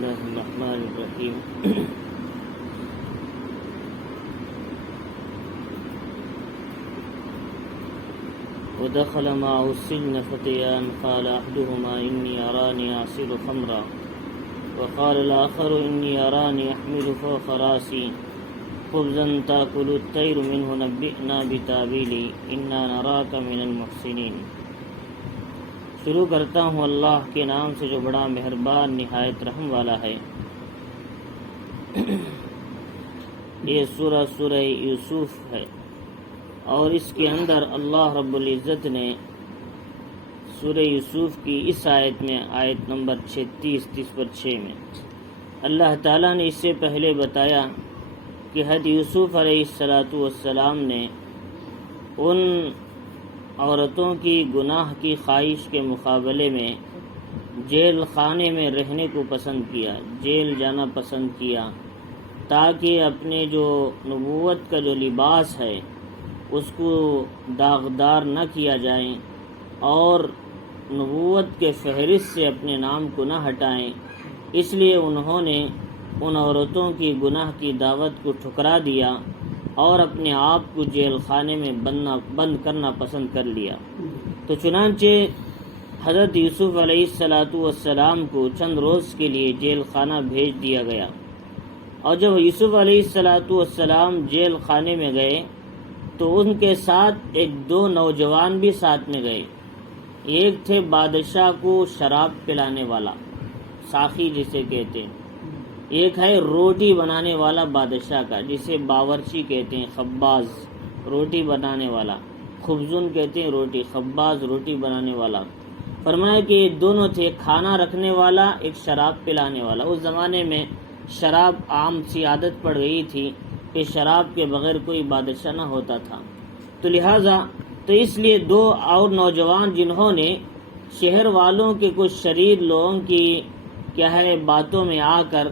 الله الرحمن الرحيم ودخل معه السجن فتيان قال أحدهما إني أراني أعصر خمرا وقال الآخر إني أراني أحمل فوق رأسي خبزا تأكل الطير منه نبئنا بتأويله إنا نراك من المحسنين۔ شروع کرتا ہوں اللہ کے نام سے جو بڑا مہربان نہایت رحم والا ہے۔ یہ سورہ یوسف ہے اور اس کے اندر اللہ رب العزت نے سورہ یوسف کی اس آیت میں آیت نمبر 36 میں اللہ تعالیٰ نے اس سے پہلے بتایا کہ حضرت یوسف علیہ السلام نے ان عورتوں کی گناہ کی خواہش کے مقابلے میں جیل خانے میں رہنے کو پسند کیا، جیل جانا پسند کیا، تاکہ اپنے جو نبوت کا جو لباس ہے اس کو داغدار نہ کیا جائے اور نبوت کے فہرست سے اپنے نام کو نہ ہٹائیں۔ اس لیے انہوں نے ان عورتوں کی گناہ کی دعوت کو ٹھکرا دیا اور اپنے آپ کو جیل خانے میں بند کرنا پسند کر لیا۔ تو چنانچہ حضرت یوسف علیہ السلام کو چند روز کے لیے جیل خانہ بھیج دیا گیا، اور جب یوسف علیہ السلام جیل خانے میں گئے تو ان کے ساتھ دو نوجوان بھی ساتھ میں گئے۔ ایک تھے بادشاہ کو شراب پلانے والا، ساقی جسے کہتے ہیں، ایک ہے روٹی بنانے والا بادشاہ کا جسے باورچی کہتے ہیں، خباز روٹی بنانے والا، خبزن کہتے ہیں روٹی، خباز روٹی بنانے والا۔ فرمایا کہ یہ دونوں تھے، ایک کھانا رکھنے والا، ایک شراب پلانے والا۔ اس زمانے میں شراب عام سی عادت پڑ گئی تھی کہ شراب کے بغیر کوئی بادشاہ نہ ہوتا تھا، تو لہٰذا اس لیے دو اور نوجوان جنہوں نے شہر والوں کے کچھ شریر لوگوں کی باتوں میں آ کر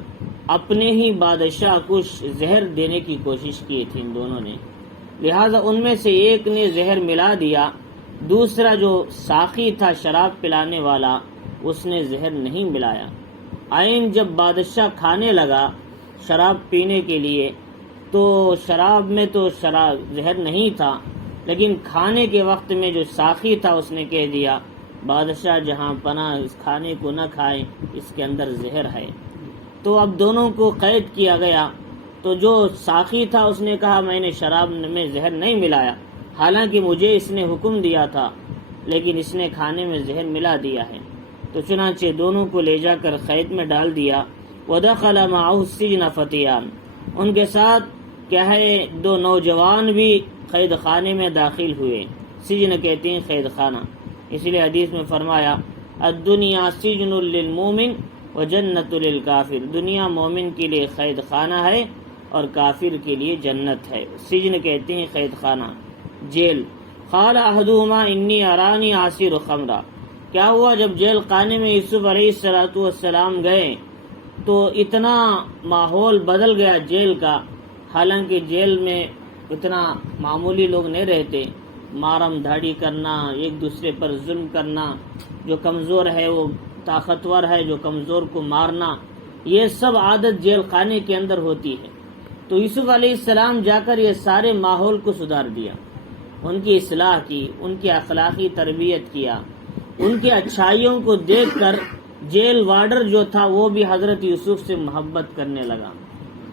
اپنے ہی بادشاہ کو زہر دینے کی کوشش کی تھی ان دونوں نے، لہٰذا ان میں سے ایک نے زہر ملا دیا، دوسرا جو ساقی تھا شراب پلانے والا اس نے زہر نہیں ملایا۔ عین جب بادشاہ کھانے لگا شراب پینے کے لیے تو شراب میں تو زہر نہیں تھا، لیکن کھانے کے وقت میں جو ساقی تھا اس نے کہہ دیا بادشاہ جہاں پناہ اس کھانے کو نہ کھائے، اس کے اندر زہر ہے۔ تو اب دونوں کو قید کیا گیا۔ تو جو ساقی تھا اس نے کہا میں نے شراب میں زہر نہیں ملایا، حالانکہ مجھے اس نے حکم دیا تھا، لیکن اس نے کھانے میں زہر ملا دیا ہے۔ تو چنانچہ دونوں کو لے جا کر قید میں ڈال دیا۔ وَدَخَلَ مَعَهُ السِّجْنَ فَتِيَانِ، ان کے ساتھ دو نوجوان بھی قید خانے میں داخل ہوئے۔ سجن کہتے ہیں قید خانہ، اس لیے حدیث میں فرمایا الدنیا سجن للمومن وجنت للکافر، دنیا مومن کے لیے قید خانہ ہے اور کافر کے لیے جنت ہے۔ سجن کہتے ہیں قید خانہ، جیل۔ قال احدهما انی ارانی عصیر خمرا، کیا ہوا جب جیل خانے میں یوسف علیہ السلام گئے تو اتنا ماحول بدل گیا جیل کا، حالانکہ جیل میں اتنا معمولی لوگ نہیں رہتے، مارم دھاڑی کرنا، ایک دوسرے پر ظلم کرنا، جو کمزور ہے وہ طاقتور ہے، جو کمزور کو مارنا، یہ سب عادت جیل خانے کے اندر ہوتی ہے۔ تو یوسف علیہ السلام جا کر یہ سارے ماحول کو سدھار دیا، ان کی اصلاح کی، ان کی اخلاقی تربیت کیا، ان کی اچھائیوں کو دیکھ کر جیل وارڈر جو تھا وہ بھی حضرت یوسف سے محبت کرنے لگا۔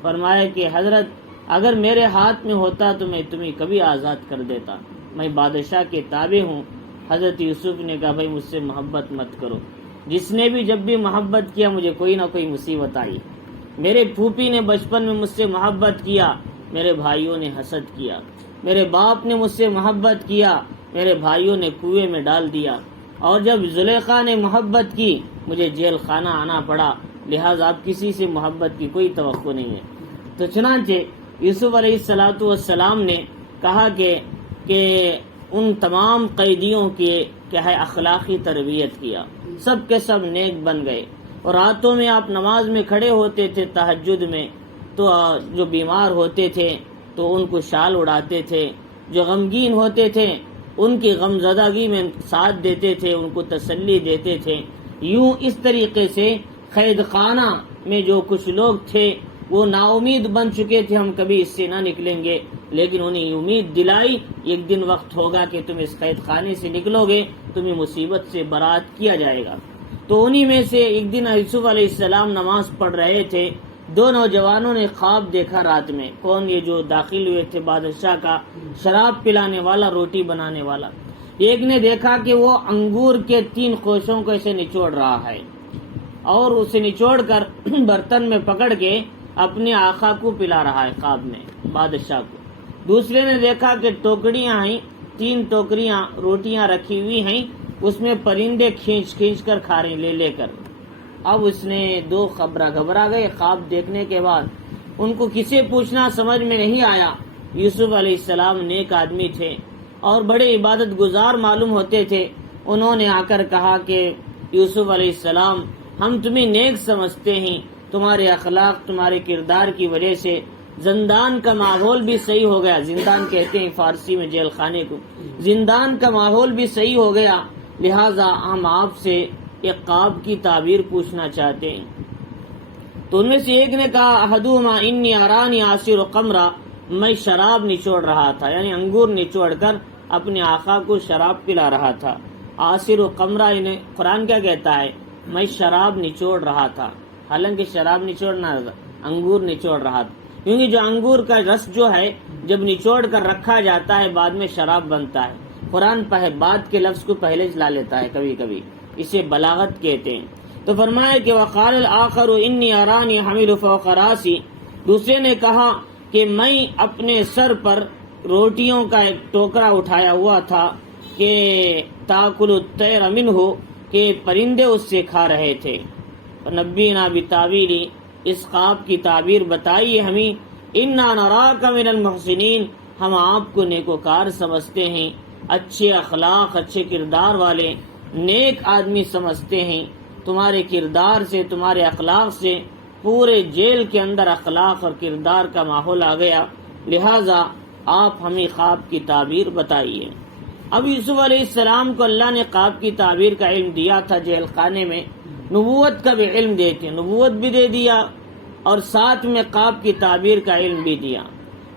فرمایا کہ حضرت اگر میرے ہاتھ میں ہوتا تو میں تمہیں کبھی آزاد کر دیتا، میں بادشاہ کے تابع ہوں۔ حضرت یوسف نے کہا بھائی مجھ سے محبت مت کرو، جس نے بھی جب بھی محبت کیا مجھے کوئی نہ کوئی مصیبت آئی۔ میرے پھوپھی نے بچپن میں مجھ سے محبت کیا، میرے بھائیوں نے حسد کیا، میرے باپ نے مجھ سے محبت کیا، میرے بھائیوں نے کنویں میں ڈال دیا، اور جب زلیخا نے محبت کی مجھے جیل خانہ آنا پڑا، لہٰذا اب کسی سے محبت کی کوئی توقع نہیں ہے۔ تو چنانچہ یوسف علیہ السلام نے کہا کہ ان تمام قیدیوں کے اخلاقی تربیت کیا، سب کے سب نیک بن گئے، اور راتوں میں آپ نماز میں کھڑے ہوتے تھے تہجد میں، تو جو بیمار ہوتے تھے تو ان کو شال اڑاتے تھے، جو غمگین ہوتے تھے ان کی غمزدگی میں ساتھ دیتے تھے، ان کو تسلی دیتے تھے۔ یوں اس طریقے سے قید خانہ میں جو کچھ لوگ تھے وہ نا امید بن چکے تھے، ہم کبھی اس سے نہ نکلیں گے، لیکن انہیں امید دلائی ایک دن وقت ہوگا کہ تم اس قید خانے سے نکلو گے، تمہیں مصیبت سے برات کیا جائے گا۔ تو انہی میں سے ایک دن یوسف علیہ السلام نماز پڑھ رہے تھے، دو نوجوانوں نے خواب دیکھا رات میں۔ کون؟ یہ جو داخل ہوئے تھے بادشاہ کا شراب پلانے والا، روٹی بنانے والا۔ ایک نے دیکھا کہ وہ انگور کے 3 خوشوں کو ایسے نچوڑ رہا ہے اور اسے نچوڑ کر برتن میں پکڑ کے اپنے آقا کو پلا رہا ہے خواب میں، بادشاہ کو۔ دوسرے نے دیکھا کہ ٹوکریاں ہیں، 3 ٹوکریاں روٹیاں رکھی ہوئی ہیں، اس میں پرندے کھینچ کھینچ کر کھا رہے لے لے کر۔ اب اس نے دو گھبرا گئے خواب دیکھنے کے بعد، ان کو کسے پوچھنا سمجھ میں نہیں آیا۔ یوسف علیہ السلام نیک آدمی تھے اور بڑے عبادت گزار معلوم ہوتے تھے۔ انہوں نے آ کر کہا کہ یوسف علیہ السلام، ہم تمہیں نیک سمجھتے ہیں، تمہارے اخلاق، تمہارے کردار کی وجہ سے زندان کا ماحول بھی صحیح ہو گیا۔ زندان کہتے ہیں فارسی میں جیل خانے کو۔ زندان کا ماحول بھی صحیح ہو گیا، لہٰذا ہم آپ سے ایک خواب کی تعبیر پوچھنا چاہتے ہیں۔ تو ان میں سے ایک نے کہا، احدہما انی ارانی عصیر قمرا، میں شراب نچوڑ رہا تھا، یعنی انگور نچوڑ کر اپنے آقا کو شراب پلا رہا تھا۔ عصیر قمرا انہیں قرآن کیا کہتا ہے؟ میں شراب نچوڑ رہا تھا، حالانکہ شراب نچوڑنا انگور نچوڑ رہا تھا، کیونکہ جو انگور کا رس جو ہے جب نچوڑ کر رکھا جاتا ہے بعد میں شراب بنتا ہے۔ قرآن بعد کے لفظ کو پہلے لا لیتا ہے کبھی کبھی، اسے بلاغت کہتے ہیں۔ تو فرمایا کہ وقال الآخر انی ارانی حمل فوق راسی، دوسرے نے کہا کہ میں اپنے سر پر روٹیوں کا ایک ٹوکرا اٹھایا ہوا تھا کہ تاکل الطیر منہ، کہ پرندے اس سے کھا رہے تھے۔ نبینا بتاویلی، اس خواب کی تعبیر بتائیے ہمیں۔ انا نراک من المحسنین، ہم آپ کو نیکوکار سمجھتے ہیں، اچھے اخلاق، اچھے کردار والے، نیک آدمی سمجھتے ہیں۔ تمہارے کردار سے، تمہارے اخلاق سے پورے جیل کے اندر اخلاق اور کردار کا ماحول آ گیا، لہٰذا آپ ہمیں خواب کی تعبیر بتائیے۔ اب یوسف علیہ السلام کو اللہ نے خواب کی تعبیر کا علم دیا تھا جیل خانے میں، نبوت کا بھی علم دیتے، نبوت بھی دے دیا اور ساتھ میں خواب کی تعبیر کا علم بھی دیا،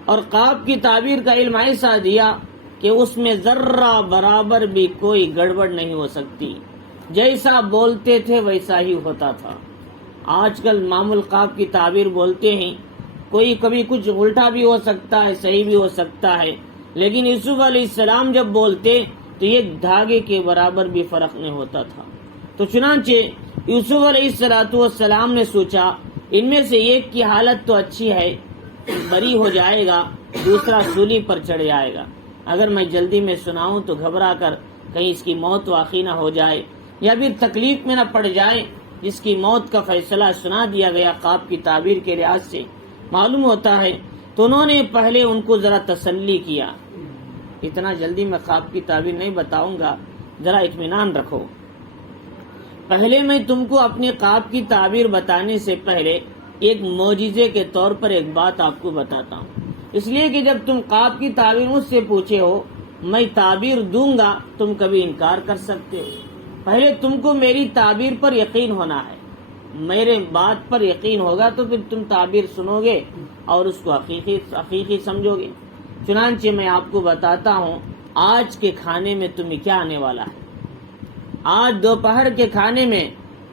اور خواب کی تعبیر کا علم ایسا دیا کہ اس میں ذرہ برابر بھی کوئی گڑبڑ نہیں ہو سکتی، جیسا بولتے تھے ویسا ہی ہوتا تھا۔ آج کل معمول خواب کی تعبیر بولتے ہیں، کوئی کبھی کچھ الٹا بھی ہو سکتا ہے، صحیح بھی ہو سکتا ہے، لیکن یوسف علیہ السلام جب بولتے تو یہ دھاگے کے برابر بھی فرق نہیں ہوتا تھا۔ تو چنانچہ یوسف علیہ السلام نے سوچا ان میں سے ایک کی حالت تو اچھی ہے، بری ہو جائے گا، دوسرا سولی پر چڑھ جائے گا، اگر میں جلدی میں سناؤں تو گھبرا کر کہیں اس کی موت واقع نہ ہو جائے یا پھر تکلیف میں نہ پڑ جائے۔ جس کی موت کا فیصلہ سنا دیا گیا خواب کی تعبیر کے لحاظ سے معلوم ہوتا ہے، تو انہوں نے پہلے ان کو ذرا تسلی کیا، اتنا جلدی میں خواب کی تعبیر نہیں بتاؤں گا، ذرا اطمینان رکھو۔ پہلے میں تم کو اپنی خواب کی تعبیر بتانے سے پہلے ایک معجزے کے طور پر ایک بات آپ کو بتاتا ہوں، اس لیے کہ جب تم خواب کی تعبیر مجھ سے پوچھے ہو، میں تعبیر دوں گا، تم کبھی انکار کر سکتے ہو۔ پہلے تم کو میری تعبیر پر یقین ہونا ہے، میرے بات پر یقین ہوگا تو پھر تم تعبیر سنو گے اور اس کو حقیقی سمجھو گے۔ چنانچہ میں آپ کو بتاتا ہوں آج کے کھانے میں تمہیں کیا آنے والا ہے۔ آج دوپہر کے کھانے میں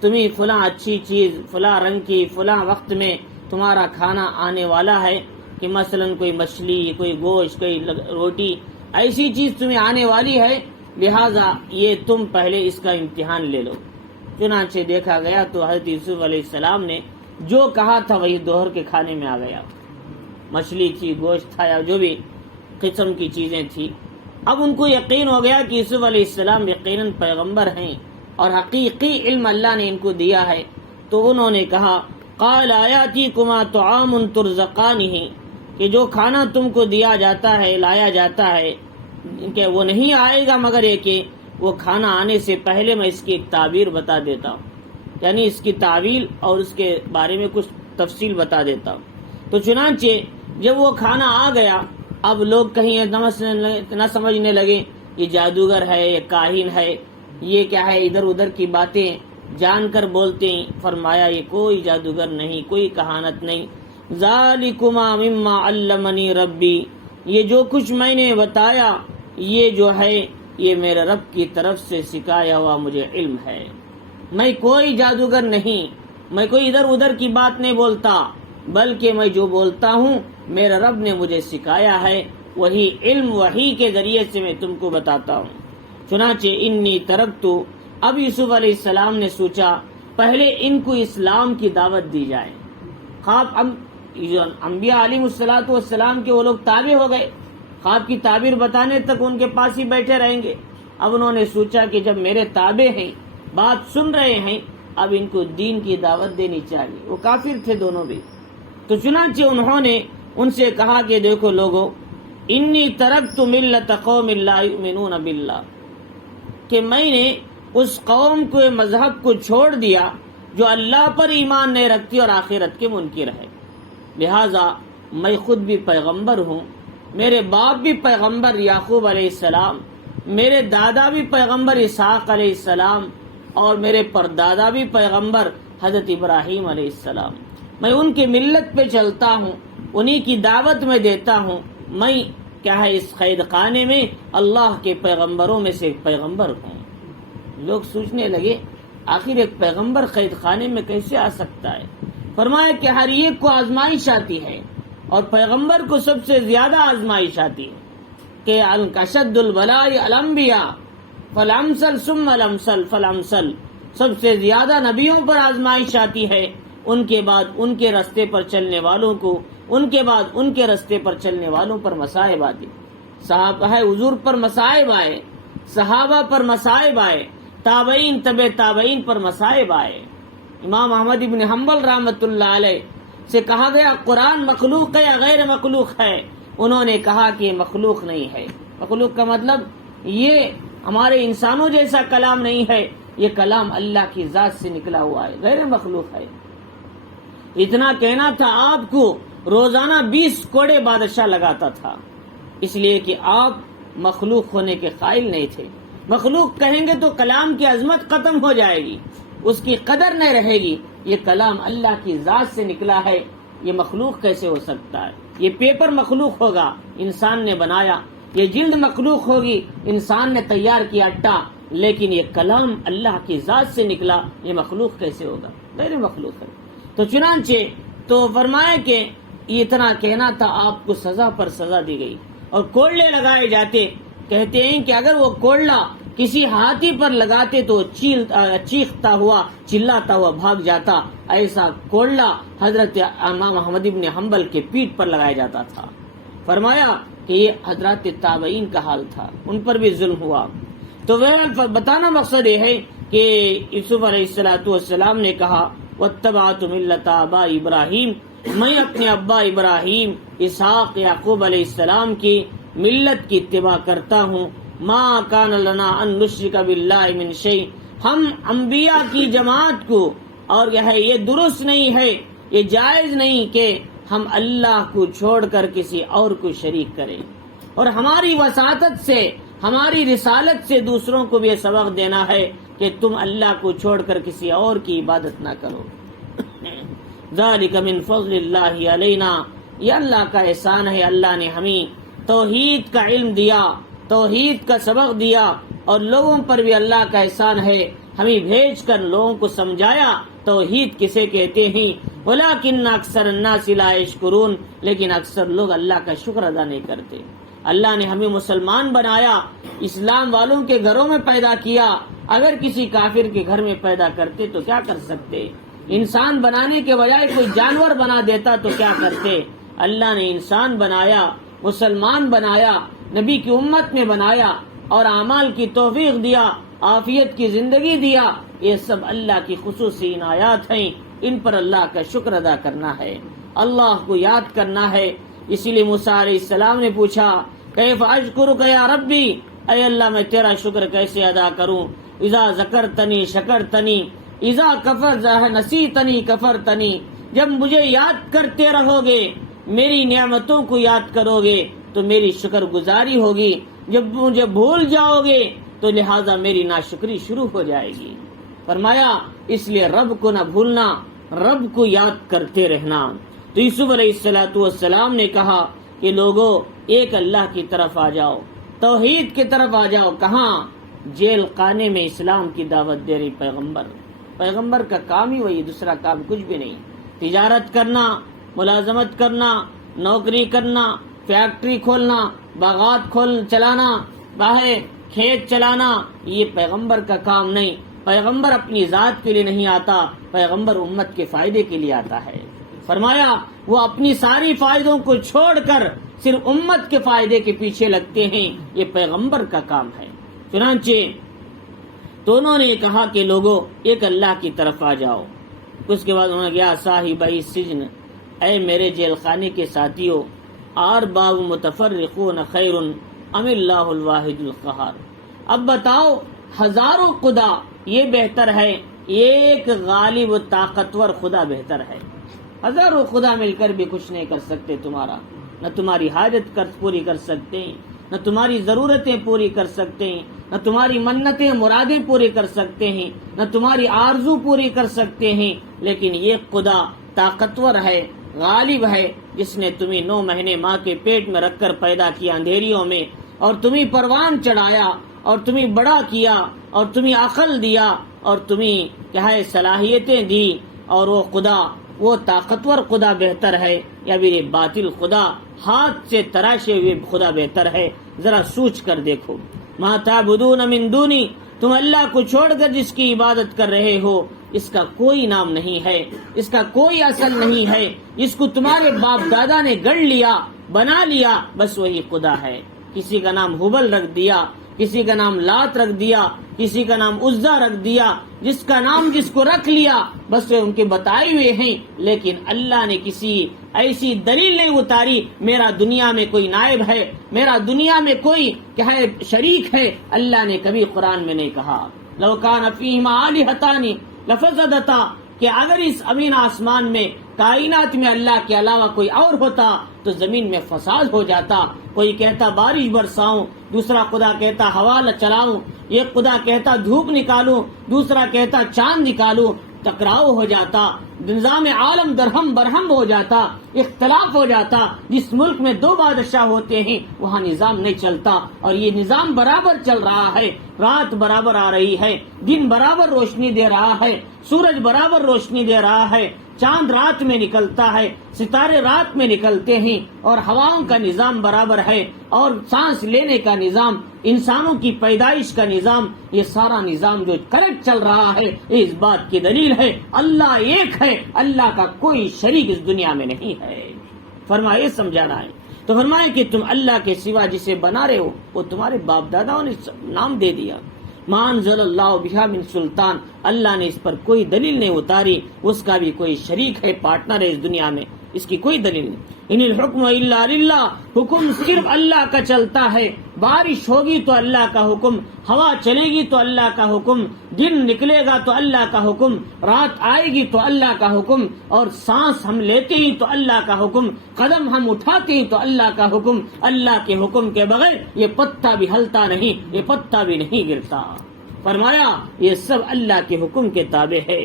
تمہیں فلاں اچھی چیز، فلاں رنگ کی، فلاں وقت میں تمہارا کھانا آنے والا ہے، کہ مثلا کوئی مچھلی، کوئی گوشت، کوئی روٹی، ایسی چیز تمہیں آنے والی ہے، لہٰذا یہ تم پہلے اس کا امتحان لے لو۔ چنانچہ دیکھا گیا تو حضرت یوسف علیہ السلام نے جو کہا تھا وہی دوہر کے کھانے میں آ گیا، مچھلی تھی، گوشت تھا، یا جو بھی قسم کی چیزیں تھی۔ اب ان کو یقین ہو گیا کہ یوسف علیہ السلام یقیناً پیغمبر ہیں اور حقیقی علم اللہ نے ان کو دیا ہے، تو انہوں نے کہا قال آیاتیکما طعام ترزقانہ، کہ جو کھانا تم کو دیا جاتا ہے، لایا جاتا ہے، کہ وہ نہیں آئے گا مگر یہ کہ وہ کھانا آنے سے پہلے میں اس کی ایک تعبیر بتا دیتا ہوں، یعنی اس کی تعویل اور اس کے بارے میں کچھ تفصیل بتا دیتا ہوں۔ تو چنانچہ جب وہ کھانا آ گیا، اب لوگ کہیں نہ سمجھنے لگے یہ جادوگر ہے، یہ کاہن ہے، یہ کیا ہے، ادھر ادھر کی باتیں جان کر بولتے ہیں، فرمایا یہ کوئی جادوگر نہیں، کوئی کہانت نہیں، ذالکما مما علمنی ربی، یہ جو کچھ میں نے بتایا یہ جو ہے یہ میرے رب کی طرف سے سکھایا ہوا مجھے علم ہے، میں کوئی جادوگر نہیں، میں کوئی ادھر ادھر کی بات نہیں بولتا، بلکہ میں جو بولتا ہوں میرے رب نے مجھے سکھایا ہے، وہی علم وحی کے ذریعے سے میں تم کو بتاتا ہوں۔ چنانچہ انی ترکتو، اب یوسف علیہ السلام نے سوچا پہلے ان کو اسلام کی دعوت دی جائے۔ خواب انبیاء علیہ السلام کے وہ لوگ تابع ہو گئے، خواب کی تعبیر بتانے تک ان کے پاس ہی بیٹھے رہیں گے۔ اب انہوں نے سوچا کہ جب میرے تابع ہیں، بات سن رہے ہیں، اب ان کو دین کی دعوت دینی چاہیے۔ وہ کافر تھے دونوں بھی، تو چنانچہ انہوں نے ان سے کہا کہ دیکھو لوگو، انی ترکت ملت قوم لا یؤمنون باللہ، کہ میں نے اس قوم کو مذہب کو چھوڑ دیا جو اللہ پر ایمان نہیں رکھتی اور آخرت کے منکر ہے، لہذا میں خود بھی پیغمبر ہوں، میرے باپ بھی پیغمبر یعقوب علیہ السلام، میرے دادا بھی پیغمبر اسحاق علیہ السلام، اور میرے پردادا بھی پیغمبر حضرت ابراہیم علیہ السلام، میں ان کی ملت پہ چلتا ہوں، انہی کی دعوت میں دیتا ہوں، میں کیا ہے اس قید خانے میں اللہ کے پیغمبروں میں سے ایک پیغمبر ہوں۔ لوگ سوچنے لگے آخر ایک پیغمبر قید خانے میں کیسے آ سکتا ہے؟ فرمایا کہ ہر ایک کو آزمائش آتی ہے، اور پیغمبر کو سب سے زیادہ آزمائش آتی ہے کہ اشد البلاء الانبیاء فالامثل ثم الامثل فالامثل، سب سے زیادہ نبیوں پر آزمائش آتی ہے، ان کے بعد ان کے راستے پر چلنے والوں کو، ان کے بعد ان کے راستے پر چلنے والوں پر مصائب آتی۔ صحابہ حضور پر مصائب آئے، صحابہ پر مصائب آئے، تابعین تبع تابعین پر مصائب آئے۔ امام احمد بن حنبل رحمۃ اللہ علیہ سے کہا گیا قرآن مخلوق ہے یا غیر مخلوق ہے؟ انہوں نے کہا کہ مخلوق نہیں ہے۔ مخلوق کا مطلب یہ ہمارے انسانوں جیسا کلام نہیں ہے، یہ کلام اللہ کی ذات سے نکلا ہوا ہے، غیر مخلوق ہے۔ اتنا کہنا تھا آپ کو روزانہ 20 کوڑے بادشاہ لگاتا تھا، اس لیے کہ آپ مخلوق ہونے کے قائل نہیں تھے۔ مخلوق کہیں گے تو کلام کی عظمت ختم ہو جائے گی، اس کی قدر نہیں رہے گی۔ یہ کلام اللہ کی ذات سے نکلا ہے، یہ مخلوق کیسے ہو سکتا ہے؟ یہ پیپر مخلوق ہوگا، انسان نے بنایا، یہ جلد مخلوق ہوگی، انسان نے تیار کیا اٹا، لیکن یہ کلام اللہ کی ذات سے نکلا، یہ مخلوق کیسے ہوگا؟ غیر مخلوق ہے۔ تو چنانچہ تو فرمایا کہ اتنا کہنا تھا، آپ کو سزا پر سزا دی گئی اور کوڑلے لگائے جاتے۔ کہتے ہیں کہ اگر وہ کوڑلا کسی ہاتھی پر لگاتے تو چیختا ہوا چلاتا ہوا بھاگ جاتا، ایسا کوڑلا حضرت امام احمد بن حنبل کے پیٹھ پر لگایا جاتا تھا۔ فرمایا کہ یہ حضرات تابعین کا حال تھا، ان پر بھی ظلم ہوا۔ تو بتانا مقصد یہ ہے کہ یوسف علیہ السلام نے کہا واتبعت ملت آبا ابراہیم، میں اپنے ابا ابراہیم اسحاق یعقوب علیہ السلام کی ملت کی اتباع کرتا ہوں۔ ما کان لنا ان نشرک باللہ من شیء، ہم انبیاء کی جماعت کو، اور یہ درست نہیں ہے، یہ جائز نہیں کہ ہم اللہ کو چھوڑ کر کسی اور کو شریک کریں، اور ہماری وساطت سے، ہماری رسالت سے دوسروں کو بھی یہ سبق دینا ہے کہ تم اللہ کو چھوڑ کر کسی اور کی عبادت نہ کرو۔ ذالک من فضل اللہ علینا، یہ اللہ کا احسان ہے، اللہ نے ہمیں توحید کا علم دیا، توحید کا سبق دیا، اور لوگوں پر بھی اللہ کا احسان ہے، ہمیں بھیج کر لوگوں کو سمجھایا توحید کسے کہتے ہیں۔ ولکن اکثر الناس لا یشکرون، لیکن اکثر لوگ اللہ کا شکر ادا نہیں کرتے۔ اللہ نے ہمیں مسلمان بنایا، اسلام والوں کے گھروں میں پیدا کیا، اگر کسی کافر کے گھر میں پیدا کرتے تو کیا کر سکتے؟ انسان بنانے کے بجائے کوئی جانور بنا دیتا تو کیا کرتے؟ اللہ نے انسان بنایا، مسلمان بنایا، نبی کی امت میں بنایا، اور اعمال کی توفیق دیا، عافیت کی زندگی دیا۔ یہ سب اللہ کی خصوصی عنایات ہیں، ان پر اللہ کا شکر ادا کرنا ہے، اللہ کو یاد کرنا ہے۔ اسی لیے موسیٰ علیہ السلام نے پوچھا کیف اشکرک یا ربی، اے اللہ میں تیرا شکر کیسے ادا کروں؟ اذا ذکرتنی شکرتنی، اذا نسیتنی کفرتنی، جب مجھے یاد کرتے رہو گے، میری نعمتوں کو یاد کرو گے تو میری شکر گزاری ہوگی، جب مجھے بھول جاؤ گے تو لہٰذا میری ناشکری شروع ہو جائے گی۔ فرمایا اس لیے رب کو نہ بھولنا، رب کو یاد کرتے رہنا۔ تو یوسف علیہ السلام نے کہا کہ لوگوں ایک اللہ کی طرف آ جاؤ، توحید کی طرف آ جاؤ۔ کہاں؟ جیل خانے میں اسلام کی دعوت دے رہی پیغمبر کا کام ہی وہی، دوسرا کام کچھ بھی نہیں۔ تجارت کرنا، ملازمت کرنا، نوکری کرنا، فیکٹری کھولنا، باغات چلانا، باہر کھیت چلانا، یہ پیغمبر کا کام نہیں۔ پیغمبر اپنی ذات کے لیے نہیں آتا، پیغمبر امت کے فائدے کے لیے آتا ہے۔ فرمایا وہ اپنی ساری فائدوں کو چھوڑ کر صرف امت کے فائدے کے پیچھے لگتے ہیں، یہ پیغمبر کا کام ہے۔ چنانچہ دونوں نے کہا کہ لوگوں ایک اللہ کی طرف آ جاؤ۔ اس کے بعد انہوں نے کہا صاحبی السجن، اے میرے جیل خانے کے ساتھیوں، ارباب متفرقون خیر ام اللہ الواحد القہار، اب بتاؤ ہزاروں خدا یہ بہتر ہے، ایک غالب و طاقتور خدا بہتر ہے۔ ہزاروں خدا مل کر بھی کچھ نہیں کر سکتے تمہارا، نہ تمہاری حاجت پوری کر سکتے ہیں، نہ تمہاری ضرورتیں پوری کر سکتے ہیں، نہ تمہاری منتیں مرادیں پوری کر سکتے ہیں، نہ تمہاری آرزو پوری کر سکتے ہیں، لیکن یہ خدا طاقتور ہے، غالب ہے، جس نے تمہیں 9 مہینے ماں کے پیٹ میں رکھ کر پیدا کیا اندھیریوں میں، اور تمہیں پروان چڑھایا، اور تمہیں بڑا کیا، اور تمہیں عقل دیا، اور تمہیں کیا ہے صلاحیتیں دی، اور وہ خدا، وہ طاقتور خدا بہتر ہے یا میرے باطل خدا ہاتھ سے تراشے ہوئے خدا بہتر ہے؟ ذرا سوچ کر دیکھو۔ ما تعبدون من دونی، تم اللہ کو چھوڑ کر جس کی عبادت کر رہے ہو، اس کا کوئی نام نہیں ہے، اس کا کوئی اصل نہیں ہے، اس کو تمہارے باپ دادا نے گڑھ لیا، بنا لیا، بس وہی خدا ہے۔ کسی کا نام ہبل رکھ دیا، کسی کا نام لات رکھ دیا، کسی کا نام عزا رکھ دیا، جس کا نام جس کو رکھ لیا بس وہ ان کے بتائے ہوئے ہیں، لیکن اللہ نے کسی ایسی دلیل نہیں اتاری میرا دنیا میں کوئی نائب ہے، میرا دنیا میں کوئی کیا ہے شریک ہے۔ اللہ نے کبھی قرآن میں نہیں کہا لو کان فیہما آلہتان لفسدتا، کہ اگر اس امین آسمان میں کائنات میں اللہ کے علاوہ کوئی اور ہوتا تو زمین میں فساد ہو جاتا۔ کوئی کہتا بارش برساؤں، دوسرا خدا کہتا ہوا چلاؤں، ایک خدا کہتا دھوپ نکالوں، دوسرا کہتا چاند نکالوں، ٹکراؤ ہو جاتا، نظام عالم درہم برہم ہو جاتا، اختلاف ہو جاتا۔ جس ملک میں 2 بادشاہ ہوتے ہیں وہاں نظام نہیں چلتا، اور یہ نظام برابر چل رہا ہے، رات برابر آ رہی ہے، دن برابر روشنی دے رہا ہے، سورج برابر روشنی دے رہا ہے، چاند رات میں نکلتا ہے، ستارے رات میں نکلتے ہیں، اور ہواؤں کا نظام برابر ہے، اور سانس لینے کا نظام، انسانوں کی پیدائش کا نظام، یہ سارا نظام جو کریکٹ چل رہا ہے، اس بات کی دلیل ہے اللہ ایک ہے، اللہ کا کوئی شریک اس دنیا میں نہیں ہے۔ فرمایا سمجھانا ہے تو فرمایا کہ تم اللہ کے سوا جسے بنا رہے ہو وہ تمہارے باپ داداؤں نے نام دے دیا۔ مانزل اللہ بہا من سلطان، اللہ نے اس پر کوئی دلیل نہیں اتاری، اس کا بھی کوئی شریک ہے، پارٹنر ہے اس دنیا میں، اس کی کوئی دلیل نہیں۔ ان الحکم الا للہ، حکم صرف اللہ کا چلتا ہے۔ بارش ہوگی تو اللہ کا حکم، ہوا چلے گی تو اللہ کا حکم، دن نکلے گا تو اللہ کا حکم، رات آئے گی تو اللہ کا حکم، اور سانس ہم لیتے ہیں تو اللہ کا حکم، قدم ہم اٹھاتے ہیں تو اللہ کا حکم۔ اللہ کے حکم کے بغیر یہ پتا بھی ہلتا نہیں، یہ پتا بھی نہیں گرتا۔ فرمایا یہ سب اللہ کے حکم کے تابع ہے۔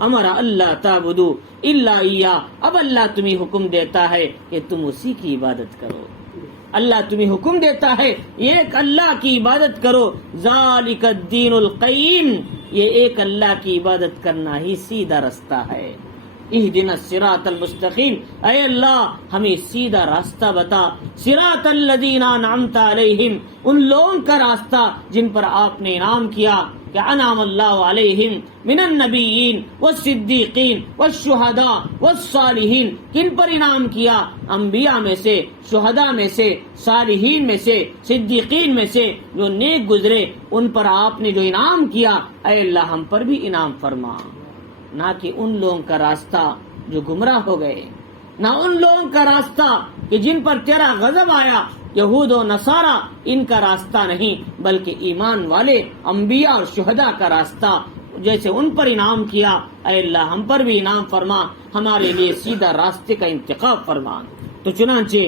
امر اللہ تعبدو الا ایہ، اب اللہ تمہیں حکم دیتا ہے کہ تم اسی کی عبادت کرو۔ اللہ تمہیں حکم دیتا ہے ایک اللہ کی عبادت کرو۔ ذالک الدین القیم، یہ ایک اللہ کی عبادت کرنا ہی سیدھا رستہ ہے۔ اہدنا الصراط المستقیم، اے اللہ ہمیں سیدھا راستہ بتا۔ صراط الذین انعمت علیہم، ان لوگوں کا راستہ جن پر آپ نے انعام کیا کہ انعم اللہ علیہم من النبیین والصدیقین والشہداء والصالحین، کن پر انعام کیا؟ انبیاء میں سے، شہداء میں سے، صالحین میں سے، صدیقین میں سے، جو نیک گزرے ان پر آپ نے جو انعام کیا، اے اللہ ہم پر بھی انعام فرما۔ نہ کہ ان لوگوں کا راستہ جو گمراہ ہو گئے، نہ ان لوگوں کا راستہ کہ جن پر تیرا غضب آیا، یہود و نصارہ، ان کا راستہ نہیں، بلکہ ایمان والے انبیاء اور شہداء کا راستہ، جیسے ان پر انعام کیا، اے اللہ ہم پر بھی انعام فرما، ہمارے لیے سیدھا راستے کا انتخاب فرما۔ تو چنانچہ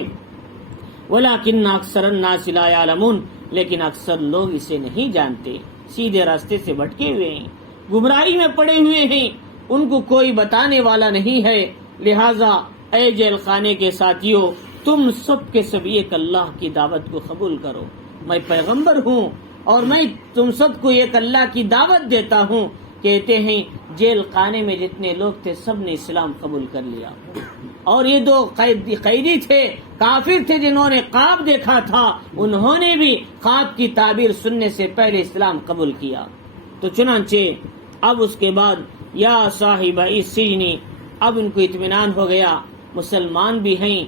وَلَكِنَّ أَكْثَرَ النَّاسِ لَا يَعْلَمُونَ، لیکن اکثر لوگ اسے نہیں جانتے، سیدھے راستے سے بھٹکے ہوئے ہیں۔ گمراہی میں پڑے ہوئے ہیں، ان کو کوئی بتانے والا نہیں ہے۔ لہذا اے جیل خانے کے ساتھیوں، تم سب کے سب ایک اللہ کی دعوت کو قبول کرو۔ میں پیغمبر ہوں اور میں تم سب کو ایک اللہ کی دعوت دیتا ہوں۔ کہتے ہیں جیل خانے میں جتنے لوگ تھے سب نے اسلام قبول کر لیا، اور یہ دو قیدی تھے، کافر تھے، جنہوں نے خواب دیکھا تھا، انہوں نے بھی خواب کی تعبیر سننے سے پہلے اسلام قبول کیا۔ تو چنانچہ اب اس کے بعد یا صاحب السجن، اب ان کو اطمینان ہو گیا، مسلمان بھی ہیں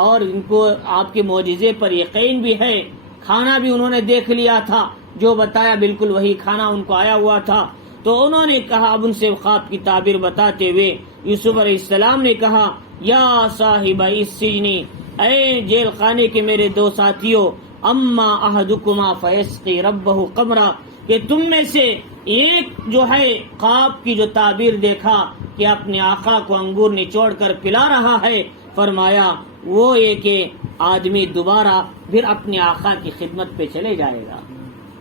اور ان کو آپ کے معجزے پر یقین بھی ہے، کھانا بھی انہوں نے دیکھ لیا تھا، جو بتایا بالکل وہی کھانا ان کو آیا ہوا تھا۔ تو انہوں نے کہا، اب ان سے خواب کی تعبیر بتاتے ہوئے یوسف علیہ السلام نے کہا یا صاحب السجن، اے جیل خانے کے میرے دو ساتھیوں، اما احدکما فیسقی ربہ قمرا، کہ تم میں سے ایک جو ہے خواب کی جو تعبیر دیکھا کہ اپنے آقا کو انگور نچوڑ کر پلا رہا ہے، فرمایا وہ ایک آدمی دوبارہ پھر اپنے آقا کی خدمت پہ چلے جائے گا،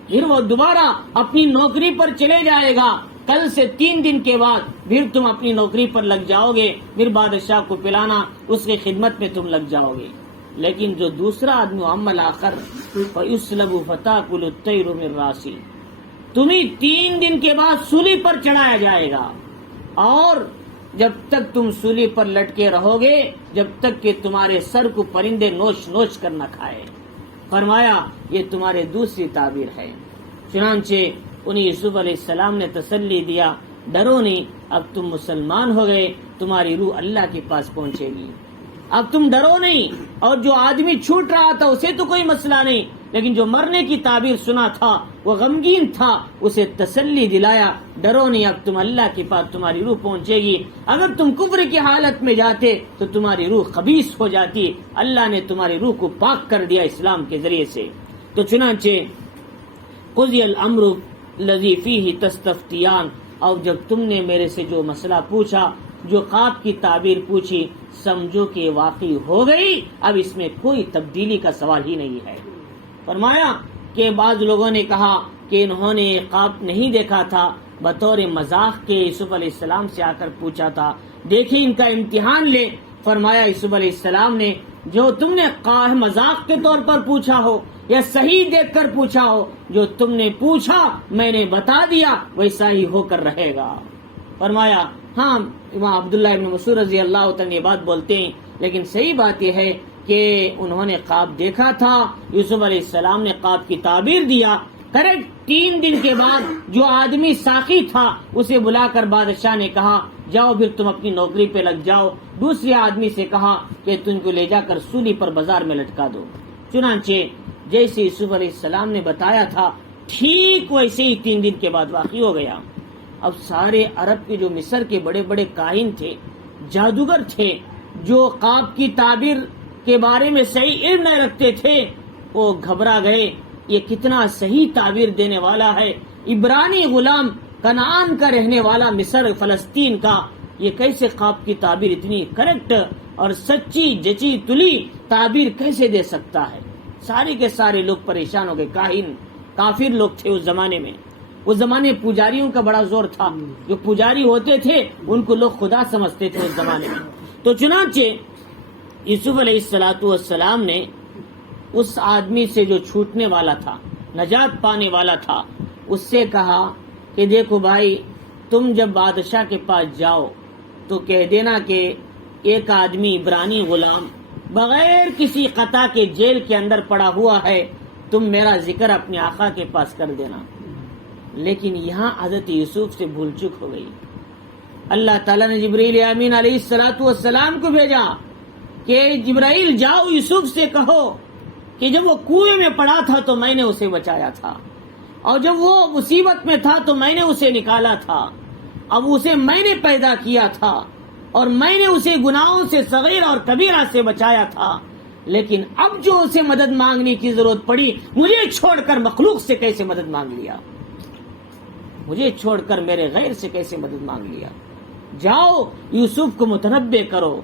پھر وہ دوبارہ اپنی نوکری پر چلے جائے گا، کل سے 3 دن کے بعد پھر تم اپنی نوکری پر لگ جاؤ گے، پھر بادشاہ کو پلانا، اس کی خدمت میں تم لگ جاؤ گے۔ لیکن جو دوسرا آدمی عمل آخر فَيُسْلَبُ فَتَأْكُلُ الطَّيْرُ مِنْ رَأْسِهِ، تمہیں 3 دن کے بعد سولی پر چڑھایا جائے گا، اور جب تک تم سولی پر لٹکے رہو گے جب تک کہ تمہارے سر کو پرندے نوچ نوچ کر نہ کھائے۔ فرمایا یہ تمہارے دوسری تعبیر ہے۔ چنانچہ انہیں یوسف علیہ السلام نے تسلی دیا، ڈرو نہیں، اب تم مسلمان ہو گئے، تمہاری روح اللہ کے پاس پہنچے گی، اب تم ڈرو نہیں۔ اور جو آدمی چھوٹ رہا تھا اسے تو کوئی مسئلہ نہیں، لیکن جو مرنے کی تعبیر سنا تھا وہ غمگین تھا، اسے تسلی دلایا، ڈرو نہیں، اب تم اللہ کے پاس تمہاری روح پہنچے گی۔ اگر تم کفر کی حالت میں جاتے تو تمہاری روح خبیث ہو جاتی، اللہ نے تمہاری روح کو پاک کر دیا اسلام کے ذریعے سے۔ تو چنانچہ قضی الامر الذی فیہ تستفتیان، اور جب تم نے میرے سے جو مسئلہ پوچھا، جو خواب کی تعبیر پوچھی، سمجھو کہ واقعی ہو گئی، اب اس میں کوئی تبدیلی کا سوال ہی نہیں ہے۔ فرمایا کہ بعض لوگوں نے کہا کہ انہوں نے خواب نہیں دیکھا تھا، بطور مذاق کے یوسف علیہ السلام سے آ کر پوچھا تھا، دیکھیں ان کا امتحان لے۔ فرمایا یوسف علیہ السلام نے جو تم نے مذاق کے طور پر پوچھا ہو یا صحیح دیکھ کر پوچھا ہو، جو تم نے پوچھا میں نے بتا دیا ویسا ہی ہو کر رہے گا۔ فرمایا ہاں، امام عبداللہ ابن مسعود رضی اللہ عنہ یہ بات بولتے ہیں، لیکن صحیح بات یہ ہے کہ انہوں نے خواب دیکھا تھا، یوسف علیہ السلام نے خواب کی تعبیر دیا، کریکٹ 3 دن کے بعد جو آدمی ساقی تھا اسے بلا کر بادشاہ نے کہا جاؤ پھر تم اپنی نوکری پہ لگ جاؤ، دوسرے آدمی سے کہا کہ تم کو لے جا کر سولی پر بازار میں لٹکا دو۔ چنانچہ جیسے یوسف علیہ السلام نے بتایا تھا ٹھیک ویسے ہی 3 دن کے بعد واقع ہو گیا۔ اب سارے عرب کے جو مصر کے بڑے بڑے کاہن تھے، جادوگر تھے، جو خواب کی تعبیر کے بارے میں صحیح علم نہیں رکھتے تھے، وہ گھبرا گئے، یہ کتنا صحیح تعبیر دینے والا ہے، عبرانی غلام کنعان کا رہنے والا مصر فلسطین کا، یہ کیسے خواب کی تعبیر اتنی کریکٹ اور سچی جچی تلی تعبیر کیسے دے سکتا ہے؟ سارے کے سارے لوگ پریشان ہو گئے، کاہن کافر لوگ تھے اس زمانے میں، اس زمانے پجاریوں کا بڑا زور تھا، جو پجاری ہوتے تھے ان کو لوگ خدا سمجھتے تھے اس زمانے میں۔ تو چنانچہ یوسف علیہ السلام نے اس آدمی سے جو چھوٹنے والا تھا، نجات پانے والا تھا، اس سے کہا کہ دیکھو بھائی، تم جب بادشاہ کے پاس جاؤ تو کہہ دینا کہ ایک آدمی عبرانی غلام بغیر کسی قطع کے جیل کے اندر پڑا ہوا ہے، تم میرا ذکر اپنے آقا کے پاس کر دینا۔ لیکن یہاں حضرت یوسف سے بھول چک ہو گئی۔ اللہ تعالیٰ نے جبرائیل امین علیہ السلام کو بھیجا کہ جبرائیل جاؤ یوسف سے کہو کہ جب وہ کنویں میں پڑا تھا تو میں نے اسے بچایا تھا، اور جب وہ مصیبت میں تھا تو میں نے اسے نکالا تھا، اب اسے میں نے پیدا کیا تھا اور میں نے اسے گناہوں سے صغیر اور کبیرہ سے بچایا تھا، لیکن اب جو اسے مدد مانگنے کی ضرورت پڑی، مجھے چھوڑ کر مخلوق سے کیسے مدد مانگ لیا، مجھے چھوڑ کر میرے غیر سے کیسے مدد مانگ لیا؟ جاؤ یوسف کو متنبع کرو،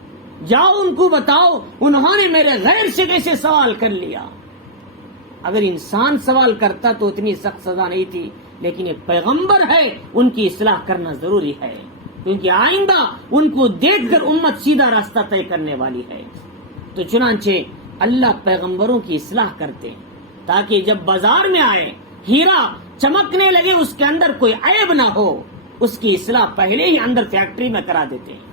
جاؤ ان کو بتاؤ انہوں نے میرے غیر سے کیسے سوال کر لیا۔ اگر انسان سوال کرتا تو اتنی سخت سزا نہیں تھی، لیکن ایک پیغمبر ہے، ان کی اصلاح کرنا ضروری ہے، کیونکہ آئندہ ان کو دیکھ کر امت سیدھا راستہ طے کرنے والی ہے۔ تو چنانچہ اللہ پیغمبروں کی اصلاح کرتے ہیں تاکہ جب بازار میں آئے، ہیرا چمکنے لگے، اس کے اندر کوئی عیب نہ ہو، اس کی اصلاح پہلے ہی اندر فیکٹری میں کرا دیتے ہیں۔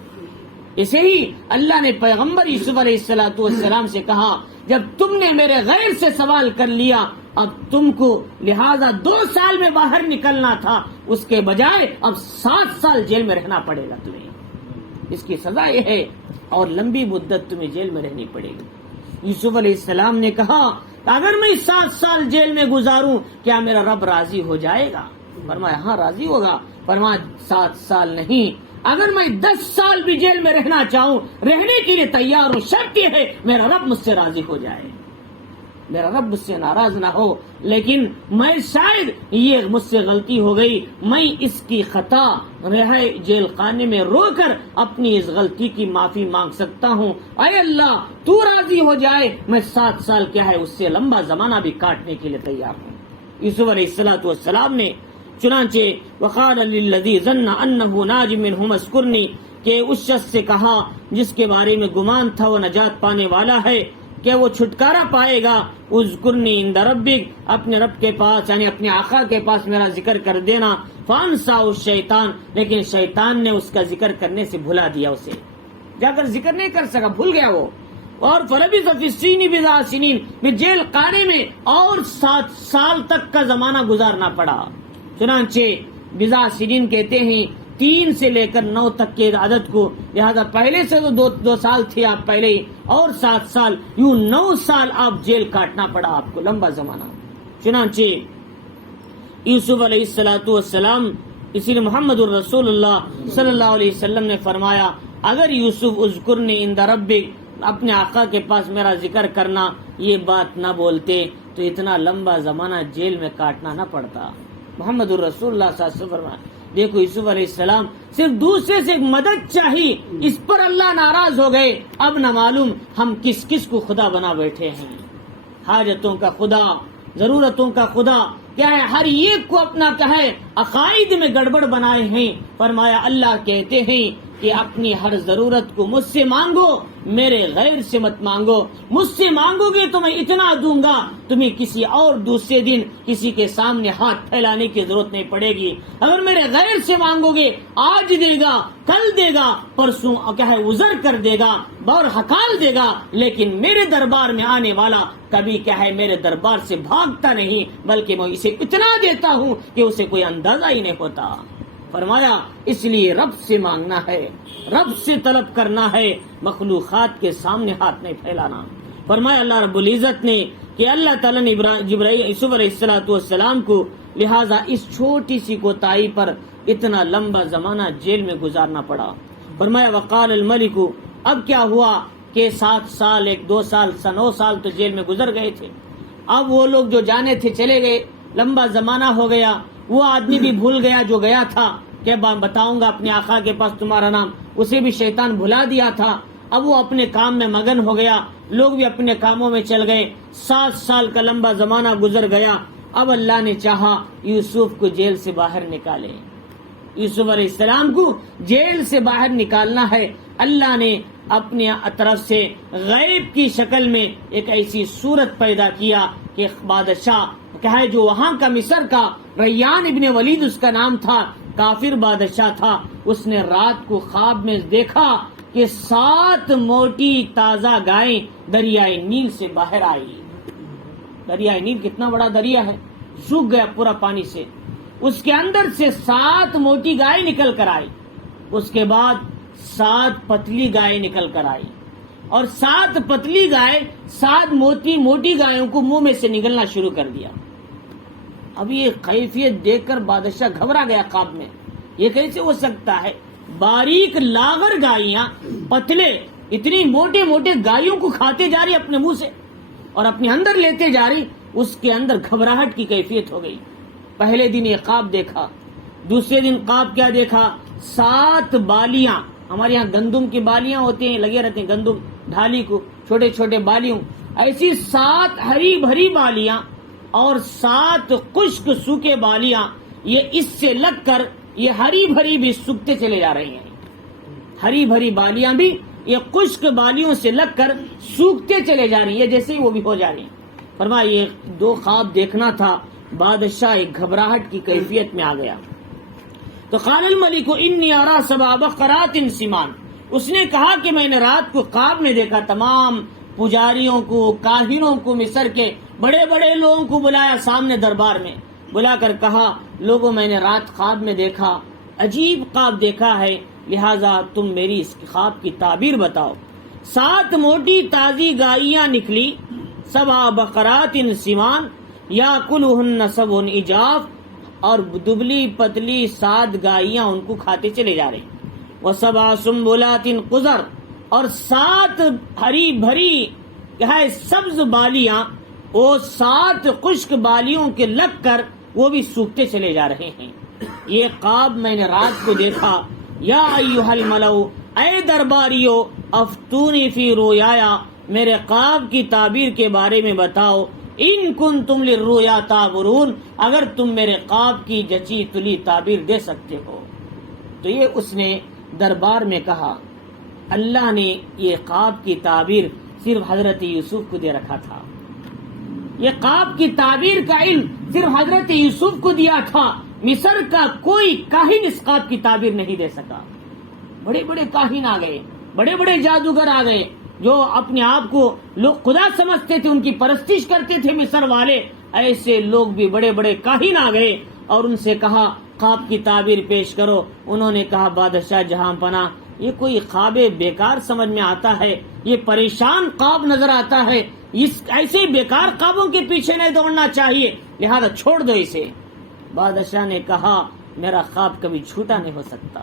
اسے ہی اللہ نے پیغمبر یوسف علیہ السلام سے کہا، جب تم نے میرے غیر سے سوال کر لیا، اب تم کو لہذا 2 سال میں باہر نکلنا تھا، اس کے بجائے اب 7 سال جیل میں رہنا پڑے گا تمہیں، اس کی سزا یہ ہے، اور لمبی مدت تمہیں جیل میں رہنی پڑے گی۔ یوسف علیہ السلام نے کہا، اگر میں 7 سال جیل میں گزاروں کیا میرا رب راضی ہو جائے گا؟ فرمایا ہاں راضی ہوگا۔ فرمایا 7 سال نہیں، اگر میں 10 سال بھی جیل میں رہنا چاہوں، رہنے کے لیے تیار ہوں، شرط یہ ہے میرا رب مجھ سے راضی ہو جائے، میرا رب مجھ سے ناراض نہ ہو۔ لیکن میں شاید یہ مجھ سے غلطی ہو گئی، میں اس کی خطا رہے جیل خانے میں رو کر اپنی اس غلطی کی معافی مانگ سکتا ہوں، اے اللہ تو راضی ہو جائے، میں 7 سال کیا ہے اس سے لمبا زمانہ بھی کاٹنے کے لیے تیار ہوں۔ یوسف علیہ السلام نے چنانچہ وقال للذی ظن انه ناج منهم اذکرنی، کہ اس شخص سے کہا جس کے بارے میں گمان تھا وہ نجات پانے والا ہے کہ وہ چھٹکارا پائے گا، اذکرنی عند ربک، اپنے رب کے پاس یعنی اپنے آقا کے پاس میرا ذکر کر دینا۔ فانساہ الشیطان، لیکن شیطان نے اس کا ذکر کرنے سے بھلا دیا، اسے جا کر ذکر نہیں کر سکا، بھول گیا وہ۔ اور فلبث فی السجن بضع سنین، میں جیل خانے میں اور 7 سال تک کا زمانہ گزارنا پڑا۔ چنانچہ بضع سنین کہتے ہیں 3 سے لے کر 9 تک کے عدد کو، لہذا پہلے سے تو 2 سال تھے آپ پہلے ہی، اور 7 سال، یوں 9 سال آپ جیل کاٹنا پڑا آپ کو، لمبا زمانہ۔ چنانچہ یوسف علیہ السلام، اسی لیے محمد الرسول اللہ صلی اللہ علیہ وسلم نے فرمایا، اگر یوسف اذکرنی عند ربک، اپنے آقا کے پاس میرا ذکر کرنا، یہ بات نہ بولتے تو اتنا لمبا زمانہ جیل میں کاٹنا نہ پڑتا۔ محمد الرسول اللہ صلی اللہ علیہ وسلم فرمایا، دیکھو یوسف علیہ السلام صرف دوسرے سے مدد چاہی، اس پر اللہ ناراض ہو گئے، اب نہ معلوم ہم کس کس کو خدا بنا بیٹھے ہیں۔ حاجتوں کا خدا، ضرورتوں کا خدا کیا ہے، ہر ایک کو اپنا کہے، عقائد میں گڑبڑ بنائے ہیں۔ فرمایا اللہ کہتے ہیں کہ اپنی ہر ضرورت کو مجھ سے مانگو، میرے غیر سے مت مانگو، مجھ سے مانگو گے تو میں اتنا دوں گا، تمہیں کسی اور دوسرے دن کسی کے سامنے ہاتھ پھیلانے کی ضرورت نہیں پڑے گی۔ اگر میرے غیر سے مانگو گے، آج دے گا، کل دے گا، پرسوں کیا ہے عذر کر دے گا، بور حکال دے گا، لیکن میرے دربار میں آنے والا کبھی کیا ہے میرے دربار سے بھاگتا نہیں، بلکہ میں اسے اتنا دیتا ہوں کہ اسے کوئی اندازہ ہی نہیں ہوتا۔ فرمایا اس لیے رب سے مانگنا ہے، رب سے طلب کرنا ہے، مخلوقات کے سامنے ہاتھ نہیں پھیلانا۔ فرمایا اللہ رب العزت نے کہ اللہ تعالیٰ نے یوسف علیہ السلام کو لہٰذا اس چھوٹی سی کوتاہی پر اتنا لمبا زمانہ جیل میں گزارنا پڑا۔ فرمایا وقال الملک، اب کیا ہوا کہ 7 سال 2 سال 9 سال تو جیل میں گزر گئے تھے، اب وہ لوگ جو جانے تھے چلے گئے، لمبا زمانہ ہو گیا، وہ آدمی بھی بھول گیا جو گیا تھا کہ بتاؤں گا اپنے آقا کے پاس تمہارا نام، اسے بھی شیطان بھلا دیا تھا، اب وہ اپنے کام میں مگن ہو گیا، لوگ بھی اپنے کاموں میں چل گئے، 7 سال کا لمبا زمانہ گزر گیا۔ اب اللہ نے چاہا یوسف کو جیل سے باہر نکالے، یوسف علیہ السلام کو جیل سے باہر نکالنا ہے۔ اللہ نے اپنے طرف سے غیب کی شکل میں ایک ایسی صورت پیدا کیا کہ بادشاہ کیا ہے جو وہاں کا مصر کا ریان ابن ولید اس کا نام تھا، کافر بادشاہ تھا، اس نے رات کو خواب میں دیکھا کہ 7 موٹی تازہ گائیں دریائے نیل سے باہر آئی۔ دریائے نیل کتنا بڑا دریا ہے، سوکھ گیا پورا پانی سے، اس کے اندر سے 7 موٹی گائیں نکل کر آئی، اس کے بعد 7 پتلی گائیں نکل کر آئی، اور 7 پتلی گائے 7 موٹی گایوں کو منہ میں سے نگلنا شروع کر دیا۔ اب یہ کیفیت دیکھ کر بادشاہ گھبرا گیا خواب میں، یہ کیسے ہو سکتا ہے، باریک لاغر گائیاں پتلے اتنی موٹے موٹے گایوں کو کھاتے جا رہی اپنے منہ سے اور اپنے اندر لیتے جا رہی، اس کے اندر گھبراہٹ کی کیفیت ہو گئی۔ پہلے دن یہ خواب دیکھا، دوسرے دن خواب کیا دیکھا، 7 بالیاں، ہمارے یہاں گندم کی بالیاں ہوتی ہیں، لگے رہتے ہیں گندم ڈھالی کو، چھوٹے چھوٹے بالیوں، ایسی 7 ہری بھری بالیاں اور 7 خشک سوکھے بالیاں یہ اس سے لگ کر یہ ہری بھری بھی سوکھتے چلے جا رہے ہیں. ہری بھری بالیاں بھی یہ خشک بالیوں سے لگ کر سوکھتے چلے جا رہی ہیں جیسے ہی وہ بھی ہو جا رہی ہیں. فرمایا یہ 2 خواب دیکھنا تھا. بادشاہ ایک گھبراہٹ کی کیفیت میں آ گیا. تو قال الملک انی ارى 7 بقرات سمان. اس نے کہا کہ میں نے رات کو خواب میں دیکھا. تمام پجاریوں کو، کاہنوں کو، مصر کے بڑے بڑے لوگوں کو بلایا سامنے دربار میں. بلا کر کہا لوگوں میں نے رات خواب میں دیکھا، عجیب خواب دیکھا ہے، لہذا تم میری اس خواب کی تعبیر بتاؤ. 7 موٹی تازی گائیاں نکلی، 7 بقرات سمان یاکلہن 7 عجاف، اور دبلی پتلی 7 گائیاں ان کو کھاتے چلے جا رہے. و7 سنبلات خضر، اور 7 ہری بھری سبز بالیاں، وہ 7 خشک بالیوں کے لگ کر وہ بھی سوکھتے چلے جا رہے ہیں. یہ خواب میں نے رات کو دیکھا. یا ایھا الملؤ، اے درباریو، افتونی فی رؤیایا، میرے خواب کی تعبیر کے بارے میں بتاؤ. ان کنتم للرؤیا تعبرون، اگر تم میرے خواب کی جچی تلی تعبیر دے سکتے ہو. تو یہ اس نے دربار میں کہا. اللہ نے یہ خواب کی تعبیر صرف حضرت یوسف کو دے رکھا تھا. یہ خواب کی تعبیر کا علم صرف حضرت یوسف کو دیا تھا. مصر کا کوئی کاہن اس خواب کی تعبیر نہیں دے سکا. بڑے بڑے کاہن آ گئے، بڑے بڑے جادوگر آ گئے جو اپنے آپ کو لوگ خدا سمجھتے تھے، ان کی پرستش کرتے تھے مصر والے. ایسے لوگ بھی بڑے بڑے کاہن آ گئے اور ان سے کہا خواب کی تعبیر پیش کرو. انہوں نے کہا بادشاہ جہاں پناہ، یہ کوئی خواب بیکار سمجھ میں آتا ہے، یہ پریشان خواب نظر آتا ہے. اس ایسے بیکار خوابوں کے پیچھے نہیں دوڑنا چاہیے، لہذا چھوڑ دو اسے. بادشاہ نے کہا میرا خواب کبھی جھوٹا نہیں ہو سکتا.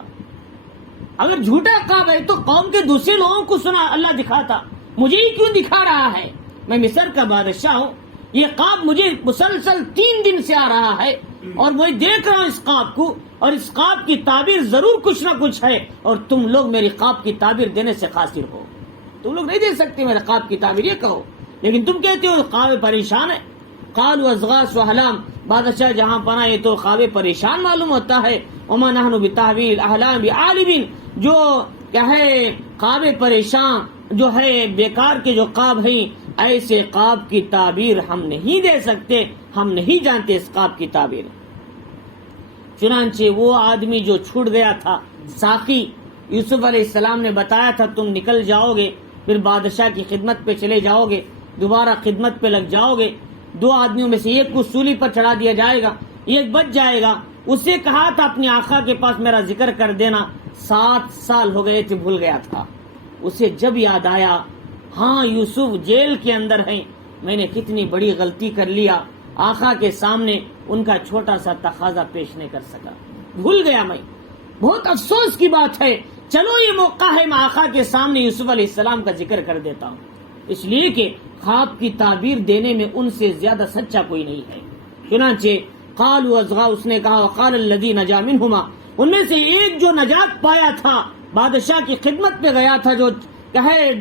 اگر جھوٹا خواب ہے تو قوم کے دوسرے لوگوں کو سنا اللہ دکھاتا، مجھے ہی کیوں دکھا رہا ہے؟ میں مصر کا بادشاہ ہوں. یہ خواب مجھے مسلسل 3 دن سے آ رہا ہے اور میں دیکھ رہا ہوں اس خواب کو، اور اس خواب کی تعبیر ضرور کچھ نہ کچھ ہے، اور تم لوگ میری خواب کی تعبیر دینے سے قاصر ہو. تم لوگ نہیں دے سکتے میرے خواب کی تعبیر، یہ کہو. لیکن تم کہتے ہو خواب پریشان ہے. قالوا اضغاث احلام، بادشاہ جہاں پناہ یہ تو خواب پریشان معلوم ہوتا ہے. وما نحن بتحویل احلام بعالمین، جو کیا ہے خواب پریشان جو ہے بیکار کے جو خواب ہیں، ایسے خواب کی تعبیر ہم نہیں دے سکتے، ہم نہیں جانتے اس خواب کی تعبیر. چنانچہ وہ آدمی جو چھوٹ گیا تھا ساقی، یوسف علیہ السلام نے بتایا تھا تم نکل جاؤ گے، پھر بادشاہ کی خدمت پہ چلے جاؤ گے، دوبارہ خدمت پہ لگ جاؤ گے. 2 آدمیوں میں سے ایک کو سولی پر چڑھا دیا جائے گا، ایک بچ جائے گا. اسے کہا تھا اپنی آقا کے پاس میرا ذکر کر دینا. 7 سال ہو گئے تھے، بھول گیا تھا. اسے جب یاد آیا ہاں یوسف جیل کے اندر ہیں، میں نے کتنی بڑی غلطی کر لیا، آقا کے سامنے ان کا چھوٹا سا تقاضا پیش نہیں کر سکا، بھول گیا میں. بہت افسوس کی بات ہے. چلو یہ موقع ہے میں آقا کے سامنے یوسف علیہ السلام کا ذکر کر دیتا ہوں، اس لیے کہ خواب کی تعبیر دینے میں ان سے زیادہ سچا کوئی نہیں ہے. چنانچہ قالوا اصغا، اس نے کہا وقال الذی نجا منہما، ان میں سے ایک جو نجات پایا تھا، بادشاہ کی خدمت پہ گیا تھا، جو کہے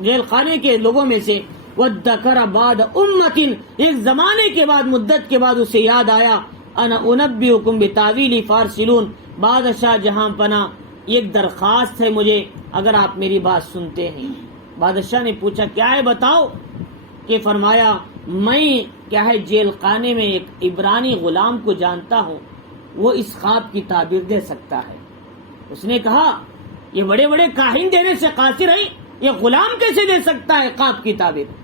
جیل خانے کے لوگوں میں سے، وذکر بعد امت، ایک زمانے کے بعد، مدت کے بعد اسے یاد آیا، انا انبئکم بتاویل فارسلون، بادشاہ جہاں پناہ ایک درخواست ہے مجھے، اگر آپ میری بات سنتے ہیں. بادشاہ نے پوچھا کیا ہے بتاؤ. کہ فرمایا میں کیا ہے جیل خانے میں ایک عبرانی غلام کو جانتا ہوں، وہ اس خواب کی تعبیر دے سکتا ہے. اس نے کہا یہ بڑے بڑے کاہن دینے سے قاصر ہیں، یہ غلام کیسے دے سکتا ہے خواب کی تعبیر؟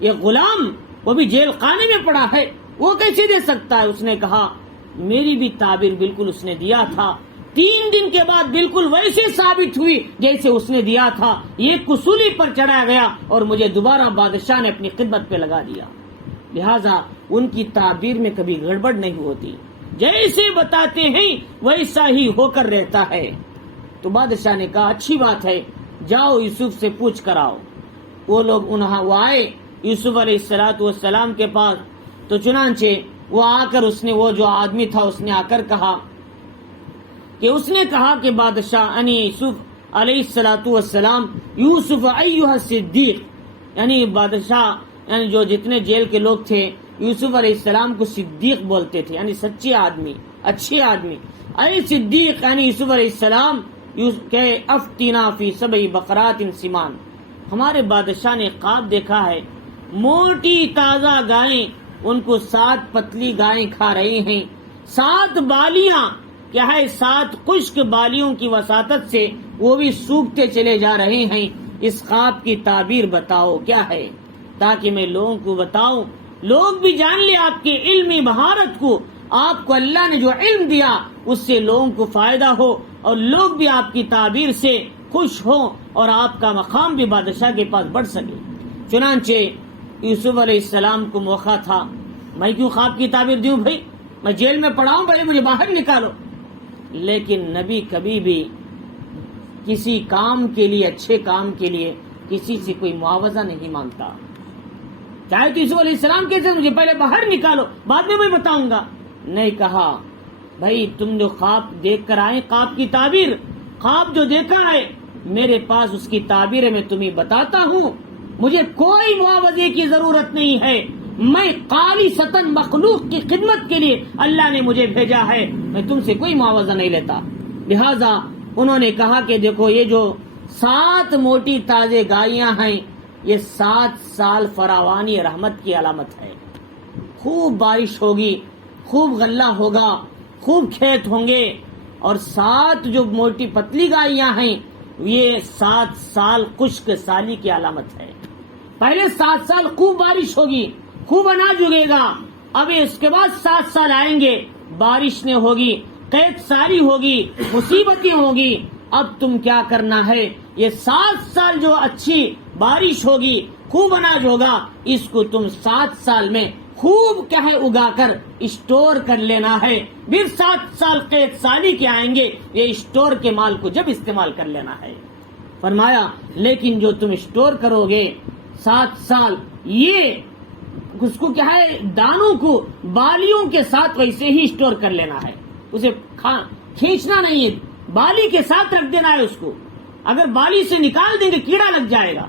یہ غلام وہ بھی جیل خانے میں پڑا ہے، وہ کیسے دے سکتا ہے؟ اس نے کہا میری بھی تعبیر بالکل اس نے دیا تھا، 3 دن کے بعد بالکل ویسے ثابت ہوئی جیسے اس نے دیا تھا. یہ کسولی پر چڑھا گیا اور مجھے دوبارہ بادشاہ نے اپنی خدمت پہ لگا دیا. لہذا ان کی تعبیر میں کبھی گڑبڑ نہیں ہوتی، جیسے بتاتے ہیں ویسا ہی ہو کر رہتا ہے. تو بادشاہ نے کہا اچھی بات ہے، جاؤ یوسف سے پوچھ کر آؤ. وہ لوگ وہ آئے یوسف علیہ السلام کے پاس. تو چنانچہ وہ آ کر اس نے، وہ جو آدمی تھا اس نے آ کر کہا کہ بادشاہ انی یوسف علیہ السلام یوسف ایھا الصدیق، یعنی بادشاہ، یعنی جو جتنے جیل کے لوگ تھے یوسف علیہ السلام کو صدیق بولتے تھے، یعنی سچے آدمی، اچھے آدمی. اے صدیق یعنی یوسف علیہ السلام کہ افتینا فی سبع بقرات سمان، ہمارے بادشاہ نے خواب دیکھا ہے، موٹی تازہ گائیں ان کو 7 پتلی گائیں کھا رہی ہیں، 7 بالیاں کیا ہے 7 خشک بالیوں کی وساطت سے وہ بھی سوکھتے چلے جا رہے ہیں. اس خواب کی تعبیر بتاؤ کیا ہے، تاکہ میں لوگوں کو بتاؤں، لوگ بھی جان لے آپ کے علمی مہارت کو، آپ کو اللہ نے جو علم دیا اس سے لوگوں کو فائدہ ہو اور لوگ بھی آپ کی تعبیر سے خوش ہوں اور آپ کا مقام بھی بادشاہ کے پاس بڑھ سکے. چنانچہ یوسف علیہ السلام کو موقع تھا، میں کیوں خواب کی تعبیر دوں بھائی، میں جیل میں پڑا ہوں، پہلے مجھے باہر نکالو. لیکن نبی کبھی بھی کسی کام کے لیے، اچھے کام کے لیے کسی سے کوئی معاوضہ نہیں مانگتا. چاہے تو یوسف علیہ السلام کہتے مجھے پہلے باہر نکالو بعد میں بتاؤں گا، نہیں کہا بھائی تم جو خواب دیکھ کر آئے، خواب کی تعبیر، خواب جو دیکھا ہے میرے پاس اس کی تعبیر ہے، میں تمہیں بتاتا ہوں، مجھے کوئی معاوضے کی ضرورت نہیں ہے، میں خالصتاً مخلوق کی خدمت کے لیے اللہ نے مجھے بھیجا ہے، میں تم سے کوئی معاوضہ نہیں لیتا. لہذا انہوں نے کہا کہ دیکھو یہ جو 7 موٹی تازے گائیاں ہیں یہ 7 سال فراوانی رحمت کی علامت ہے. خوب بارش ہوگی، خوب غلہ ہوگا، خوب کھیت ہوں گے، اور 7 جو موٹی پتلی گائیاں ہیں یہ 7 سال خشک سالی کی علامت ہے. پہلے 7 سال خوب بارش ہوگی، خوب اناج اگے گا، اب اس کے بعد 7 سال آئیں گے، بارش نہیں ہوگی، قحط ساری ہوگی، مصیبتیں ہوگی. اب تم کیا کرنا ہے، یہ 7 سال جو اچھی بارش ہوگی، خوب اناج ہوگا، اس کو تم 7 سال میں خوب کیا ہے اگا کر اسٹور کر لینا ہے، پھر 7 سال قحط سالی کے آئیں گے، یہ اسٹور کے مال کو جب استعمال کر لینا ہے. فرمایا لیکن جو تم اسٹور کرو گے 7 سال، یہ اس کو کیا ہے دانوں کو بالیوں کے ساتھ ویسے ہی اسٹور کر لینا ہے، اسے کھینچنا نہیں ہے، بالی کے ساتھ رکھ دینا ہے. اس کو اگر بالی سے نکال دیں گے کیڑا لگ جائے گا.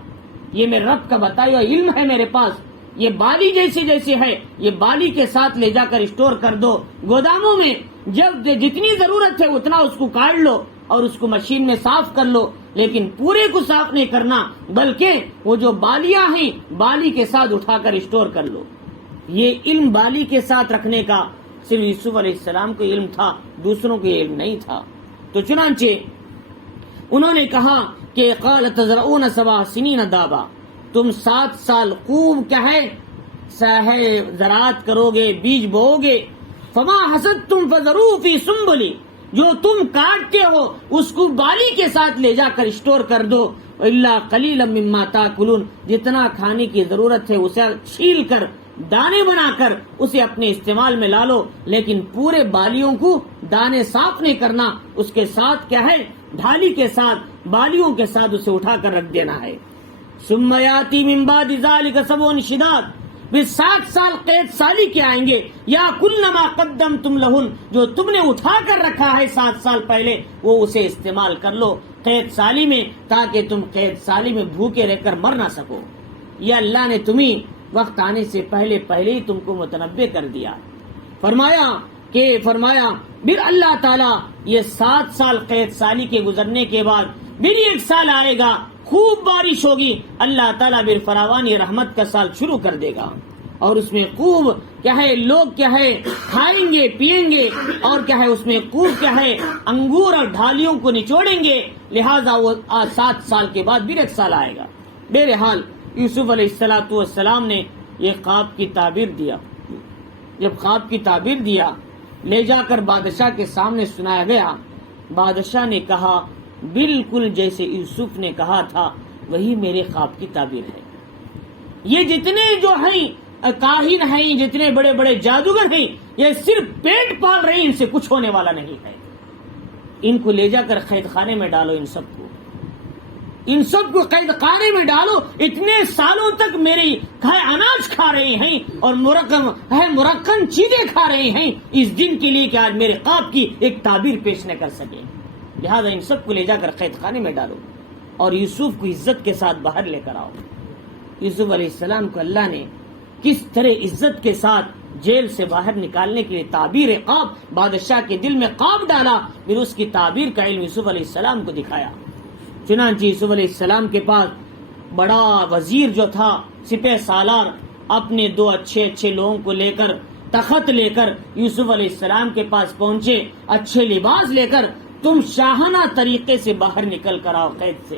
یہ میرے رب کا بتایا ہوا علم ہے میرے پاس. یہ بالی جیسے ہے یہ بالی کے ساتھ لے جا کر اسٹور کر دو گوداموں میں، جب جتنی ضرورت ہے اتنا اس کو کاٹ لو اور اس کو مشین میں صاف کر لو، لیکن پورے کو صاف نہیں کرنا بلکہ وہ جو بالیاں ہیں بالی کے ساتھ اٹھا کر اسٹور کر لو. یہ علم بالی کے ساتھ رکھنے کا صرف یوسف علیہ السلام کو علم تھا، دوسروں کو علم نہیں تھا. تو چنانچہ انہوں نے کہا کہ قال تزرعون 7 سنین دابا، تم 7 سال خوب کیا ہے زراعت کرو گے، بیج بو گے. فما حصدتم فذروا فی سنبلی، جو تم کاٹتے ہو اس کو بالی کے ساتھ لے جا کر اسٹور کر دو. الا قلیلا مما تاکلون، جتنا کھانے کی ضرورت ہے اسے چھیل کر دانے بنا کر اسے اپنے استعمال میں لا لو، لیکن پورے بالیوں کو دانے صاف نہیں کرنا، اس کے ساتھ کیا ہے ڈھالی کے ساتھ بالیوں کے ساتھ اسے اٹھا کر رکھ دینا ہے. ثم یاتی من بعد ذلک 7 شداد، پھر 7 سال قحط سالی کے آئیں گے. یا کلما قدمتم لہن، جو تم نے اٹھا کر رکھا ہے 7 سال پہلے وہ اسے استعمال کر لو قحط سالی میں، تاکہ تم قحط سالی میں بھوکے رہ کر مر نہ سکو. یہ اللہ نے تمہیں وقت آنے سے پہلے ہی تم کو متنبع کر دیا. فرمایا پھر اللہ تعالیٰ یہ 7 سال قحط سالی کے گزرنے کے بعد پھر 1 سال آئے گا، خوب بارش ہوگی، اللہ تعالیٰ پھر فراوانی رحمت کا سال شروع کر دے گا، اور اس میں خوب کیا ہے لوگ کیا ہے کھائیں گے پیئیں گے، اور کیا ہے اس میں خوب کیا ہے انگور اور ڈھالیوں کو نچوڑیں گے. لہذا وہ 7 سال کے بعد پھر 1 سال آئے گا. بہرحال یوسف علیہ السلام نے یہ خواب کی تعبیر دیا. جب خواب کی تعبیر دیا لے جا کر بادشاہ کے سامنے سنایا گیا. بادشاہ نے کہا بالکل جیسے یوسف نے کہا تھا وہی میرے خواب کی تعبیر ہے. یہ جتنے جو ہیں کاہن ہیں، جتنے بڑے بڑے جادوگر ہیں، یہ صرف پیٹ پال رہے ہیں، ان سے کچھ ہونے والا نہیں ہے. ان کو لے جا کر قید خانے میں ڈالو، ان سب کو قید خانے میں ڈالو. اتنے سالوں تک میری اناج کھا رہے ہیں اور مرکن چیزیں کھا رہے ہیں، اس دن کے لیے کہ آج میرے خواب کی ایک تعبیر پیش نہ کر سکے. لہذا ان سب کو لے جا کر قید خانے میں ڈالو اور یوسف کو عزت کے ساتھ باہر لے کر آؤ. یوسف علیہ السلام کو اللہ نے کس طرح عزت کے ساتھ جیل سے باہر نکالنے کے لیے تعبیر خواب بادشاہ کے دل میں خواب ڈالا، پھر اس کی تعبیر کا علم یوسف علیہ السلام کو دکھایا۔ چنانچہ یوسف علیہ السلام کے پاس بڑا وزیر جو تھا سپہ سالار اپنے 2 اچھے لوگوں کو لے کر تخت لے کر یوسف علیہ السلام کے پاس پہنچے، اچھے لباس لے کر، تم شاہانہ طریقے سے باہر نکل کر آؤ قید سے۔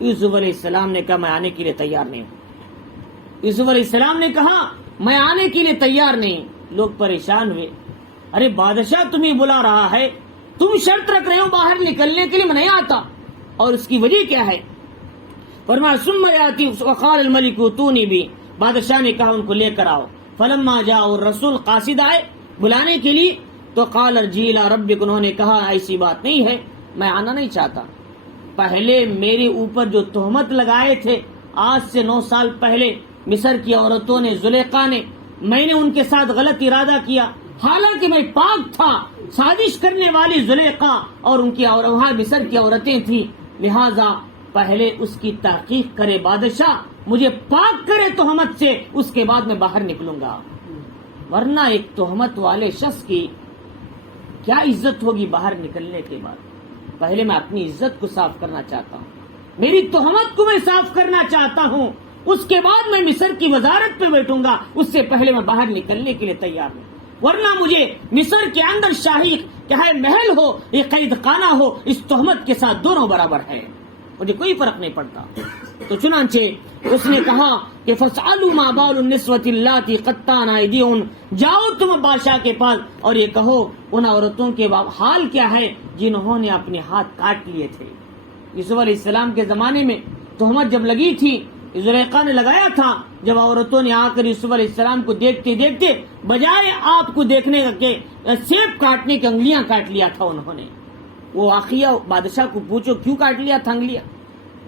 یوسف علیہ السلام نے کہا میں آنے کے لیے تیار نہیں ہوں۔ یوسف علیہ السلام نے کہا میں آنے کے لیے تیار نہیں۔ لوگ پریشان ہوئے، ارے بادشاہ تمہیں بلا رہا ہے، تم شرط رکھ رہے ہو باہر نکلنے کے لیے، میں نہیں آتا، اور اس کی وجہ کیا ہے؟ فرمایا ثم یاتی وقال الملک اتونی بھی، بادشاہ نے کہا ان کو لے کر آؤ۔ فلما جاء الرسول، قاصد آئے بلانے کے لیے، تو قال ارجع الی ربک، انہوں نے کہا ایسی بات نہیں ہے، میں آنا نہیں چاہتا۔ پہلے میرے اوپر جو تہمت لگائے تھے آج سے 9 سال پہلے مصر کی عورتوں نے، زلیخا نے، میں نے ان کے ساتھ غلط ارادہ کیا، حالانکہ میں پاک تھا، سازش کرنے والی زلیخا اور ان کی وہاں مصر کی عورتیں تھیں، لہذا پہلے اس کی تحقیق کرے بادشاہ، مجھے پاک کرے تہمت سے، اس کے بعد میں باہر نکلوں گا، ورنہ ایک تہمت والے شخص کی کیا عزت ہوگی باہر نکلنے کے بعد۔ پہلے میں اپنی عزت کو صاف کرنا چاہتا ہوں، میری تہمت کو میں صاف کرنا چاہتا ہوں، اس کے بعد میں مصر کی وزارت پہ بیٹھوں گا، اس سے پہلے میں باہر نکلنے کے لیے تیار ہوں، ورنہ مجھے مصر کے اندر شاہی چاہے محل ہو یا قید خانہ ہو، اس تہمت کے ساتھ دونوں برابر ہے، مجھے کوئی فرق نہیں پڑتا۔ تو چنانچہ اس نے کہا کہ فَاسْأَلُوا مَا بَالُ النِّسْوَةِ اللَّاتِي قَطَّعْنَ أَيْدِيهُنَّ، جاؤ تم بادشاہ کے پاس اور یہ کہو ان عورتوں کے حال کیا ہے جنہوں نے اپنے ہاتھ کاٹ لیے تھے۔ یوسف علیہ السلام کے زمانے میں تہمت جب لگی تھی، زلیخا نے لگایا تھا، جب عورتوں نے آ کر یوسف علیہ السلام کو دیکھتے دیکھتے بجائے آپ کو دیکھنے کے سیب کاٹنے کی انگلیاں کاٹ لیا تھا انہوں نے۔ وہ واقعہ بادشاہ کو پوچھو کیوں کاٹ لیا تھا انگلیاں؟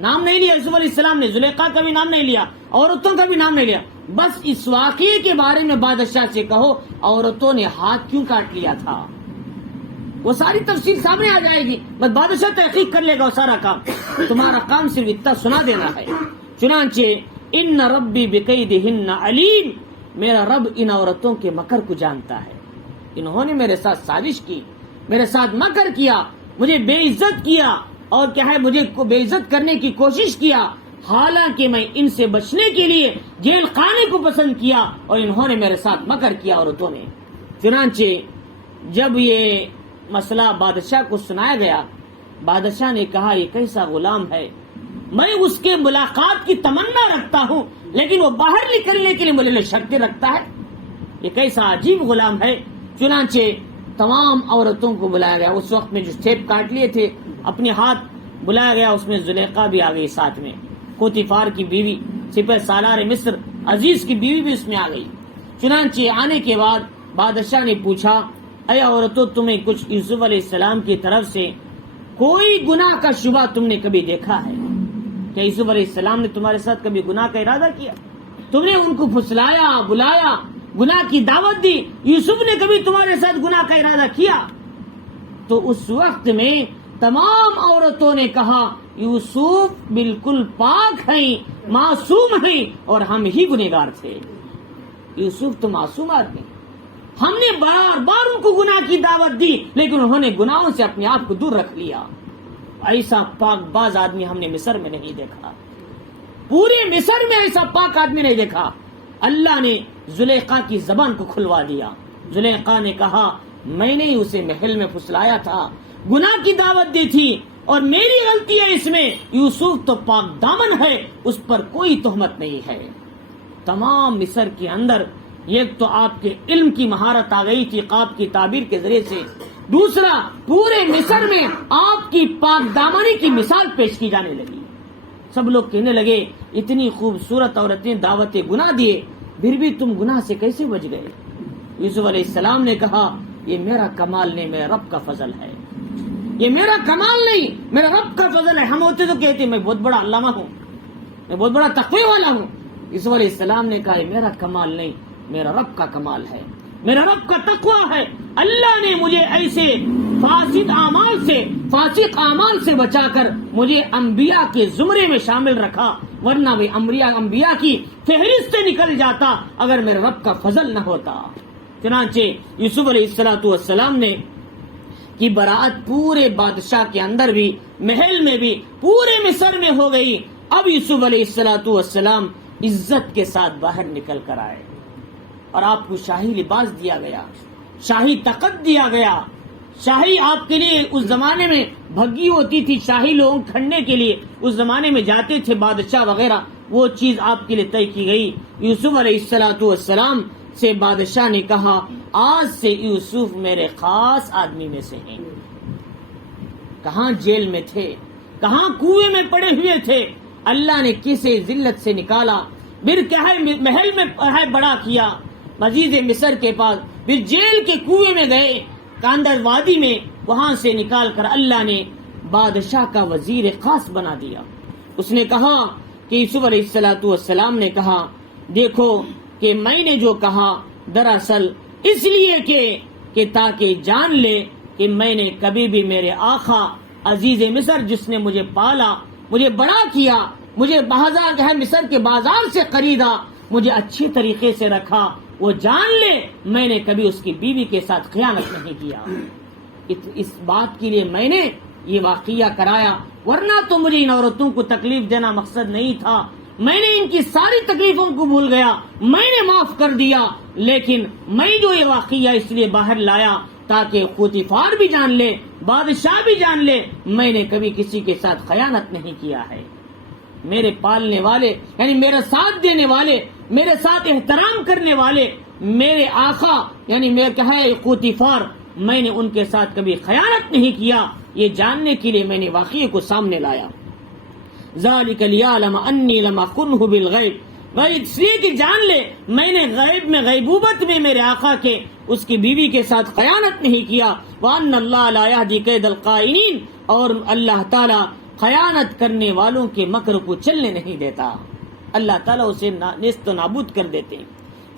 نام نہیں لیا یوسف علیہ السلام نے، زلیخا کا بھی نام نہیں لیا، عورتوں کا بھی نام نہیں لیا، بس اس واقعے کے بارے میں بادشاہ سے کہو عورتوں نے ہاتھ کیوں کاٹ لیا تھا، وہ ساری تفصیل سامنے آ جائے گی، بس بادشاہ تحقیق کر لے گا وہ سارا کام، تمہارا کام صرف اتنا سنا دینا ہے۔ چنانچہ ان ربی بکیدہن علیم، میرا رب ان عورتوں کے مکر کو جانتا ہے، انہوں نے میرے ساتھ سازش کی، میرے ساتھ مکر کیا، مجھے بے عزت کیا، اور کیا ہے مجھے بے عزت کرنے کی کوشش کیا، حالانکہ میں ان سے بچنے کے لیے جیل خانے کو پسند کیا اور انہوں نے میرے ساتھ مکر کیا عورتوں نے۔ چنانچہ جب یہ مسئلہ بادشاہ کو سنایا گیا، بادشاہ نے کہا یہ کیسا غلام ہے، میں اس کے ملاقات کی تمنا رکھتا ہوں لیکن وہ باہر نکلنے کے لیے مجھے شرطیں رکھتا ہے، یہ کیسا عجیب غلام ہے۔ چنانچہ تمام عورتوں کو بلایا گیا، اس وقت میں جو سیب کاٹ لیے تھے اپنے ہاتھ بلایا گیا، اس میں زلیخا بھی آ گئی، ساتھ میں پوتیفار کی بیوی، سپہ سالار مصر عزیز کی بیوی بھی اس میں آ گئی۔ چنانچہ آنے کے بعد بادشاہ نے پوچھا اے عورتوں تمہیں کچھ یوسف علیہ السلام کی طرف سے کوئی گناہ کا شبہ تم نے کبھی دیکھا ہے؟ کیا یوسف علیہ السلام نے تمہارے ساتھ کبھی گناہ کا ارادہ کیا؟ تم نے ان کو پھسلایا، بلایا، گناہ کی دعوت دی، یوسف نے کبھی تمہارے ساتھ گناہ کا ارادہ کیا؟ تو اس وقت میں تمام عورتوں نے کہا یوسف بالکل پاک ہیں، معصوم ہیں، اور ہم ہی گنہگار تھے، یوسف تو معصوم آدمی، ہم نے بار بار ان کو گناہ کی دعوت دی لیکن انہوں نے گناہوں سے اپنے آپ کو دور رکھ لیا، ایسا پاک باز آدمی ہم نے مصر میں نہیں دیکھا، پورے مصر میں ایسا پاک آدمی نہیں دیکھا۔ اللہ نے زلیخا کی زبان کو کھلوا دیا، زلیخا نے کہا میں نے اسے محل میں پھسلایا تھا، گناہ کی دعوت دی تھی اور میری غلطی ہے اس میں، یوسف تو پاک دامن ہے، اس پر کوئی تہمت نہیں ہے۔ تمام مصر کے اندر ایک تو آپ کے علم کی مہارت آ گئی تھی خواب کی تعبیر کے ذریعے سے، دوسرا پورے مصر میں آپ کی پاک دامنی کی مثال پیش کی جانے لگی، سب لوگ کہنے لگے اتنی خوبصورت عورتیں دعوت گناہ دیے پھر بھی تم گناہ سے کیسے بچ گئے؟ یوسف علیہ السلام نے کہا یہ میرا کمال نہیں، میرا رب کا فضل ہے، یہ میرا کمال نہیں، میرا رب کا فضل ہے۔ ہم ہوتے تو کہتے میں بہت بڑا علامہ ہوں، میں بہت بڑا تقوی والا ہوں، یوسف علیہ السلام نے کہا یہ میرا کمال نہیں، میرا رب کا کمال ہے۔ میرا رب کا تقوی ہے، اللہ نے مجھے ایسے فاسق اعمال سے بچا کر مجھے انبیاء کے زمرے میں شامل رکھا، ورنہ وہ انبیاء کی فہرست سے نکل جاتا اگر میرے رب کا فضل نہ ہوتا۔ چنانچہ یوسف علیہ السلام نے کی برات پورے بادشاہ کے اندر بھی، محل میں بھی، پورے مصر میں ہو گئی۔ اب یوسف علیہ السلام عزت کے ساتھ باہر نکل کر آئے اور آپ کو شاہی لباس دیا گیا، شاہی تخت دیا گیا۔ شاہی آپ کے لیے اس زمانے میں بھگی ہوتی تھی، شاہی لوگوں کھڑنے کے لیے اس زمانے میں جاتے تھے بادشاہ وغیرہ، وہ چیز آپ کے لیے طے کی گئی۔ یوسف علیہ السلام سے بادشاہ نے کہا آج سے یوسف میرے خاص آدمی میں سے ہیں۔ کہاں جیل میں تھے، کہاں کنویں میں پڑے ہوئے تھے، اللہ نے کسے ذلت سے نکالا، پھر کیا ہے محل میں ہے بڑا کیا عزیز مصر کے پاس، پھر جیل کے کنویں میں گئے کاندر وادی میں، وہاں سے نکال کر اللہ نے بادشاہ کا وزیر خاص بنا دیا۔ اس نے کہا کہ یوسف علیہ السلام نے کہا دیکھو کہ میں نے جو کہا دراصل اس لیے کہ تاکہ جان لے کہ میں نے کبھی بھی میرے آقا عزیز مصر جس نے مجھے پالا، مجھے بڑا کیا، مجھے مصر کے بازار سے خریدا، مجھے اچھی طریقے سے رکھا، وہ جان لے میں نے کبھی اس کی بیوی کے ساتھ خیانت نہیں کیا۔ اس بات کے لیے میں نے یہ واقعہ کرایا، ورنہ تو مجھے ان عورتوں کو تکلیف دینا مقصد نہیں تھا، میں نے ان کی ساری تکلیفوں کو بھول گیا، میں نے معاف کر دیا، لیکن میں جو یہ واقعہ اس لیے باہر لایا تاکہ خوتیفار بھی جان لے، بادشاہ بھی جان لے میں نے کبھی کسی کے ساتھ خیانت نہیں کیا ہے۔ میرے پالنے والے یعنی میرا ساتھ دینے والے، میرے ساتھ احترام کرنے والے، میرے آقا یعنی میرے کہے خوتیفار، میں نے ان کے ساتھ کبھی خیانت نہیں کیا، یہ جاننے کے لیے میں نے واقعے کو سامنے لایا۔ ذالک لیعلم انی لم اخنہ بالغیب، اس لیے کہ جان لے میں نے غیب میں غیبوبت میں میرے آقا کے اس کی بیوی کے ساتھ خیانت نہیں کیا۔ وان اللہ لا یہدی کید الخائنین، اور اللہ تعالی خیانت کرنے والوں کے مکر کو چلنے نہیں دیتا، اللہ تعالیٰ اسے نیست و نابود کر دیتے ہیں۔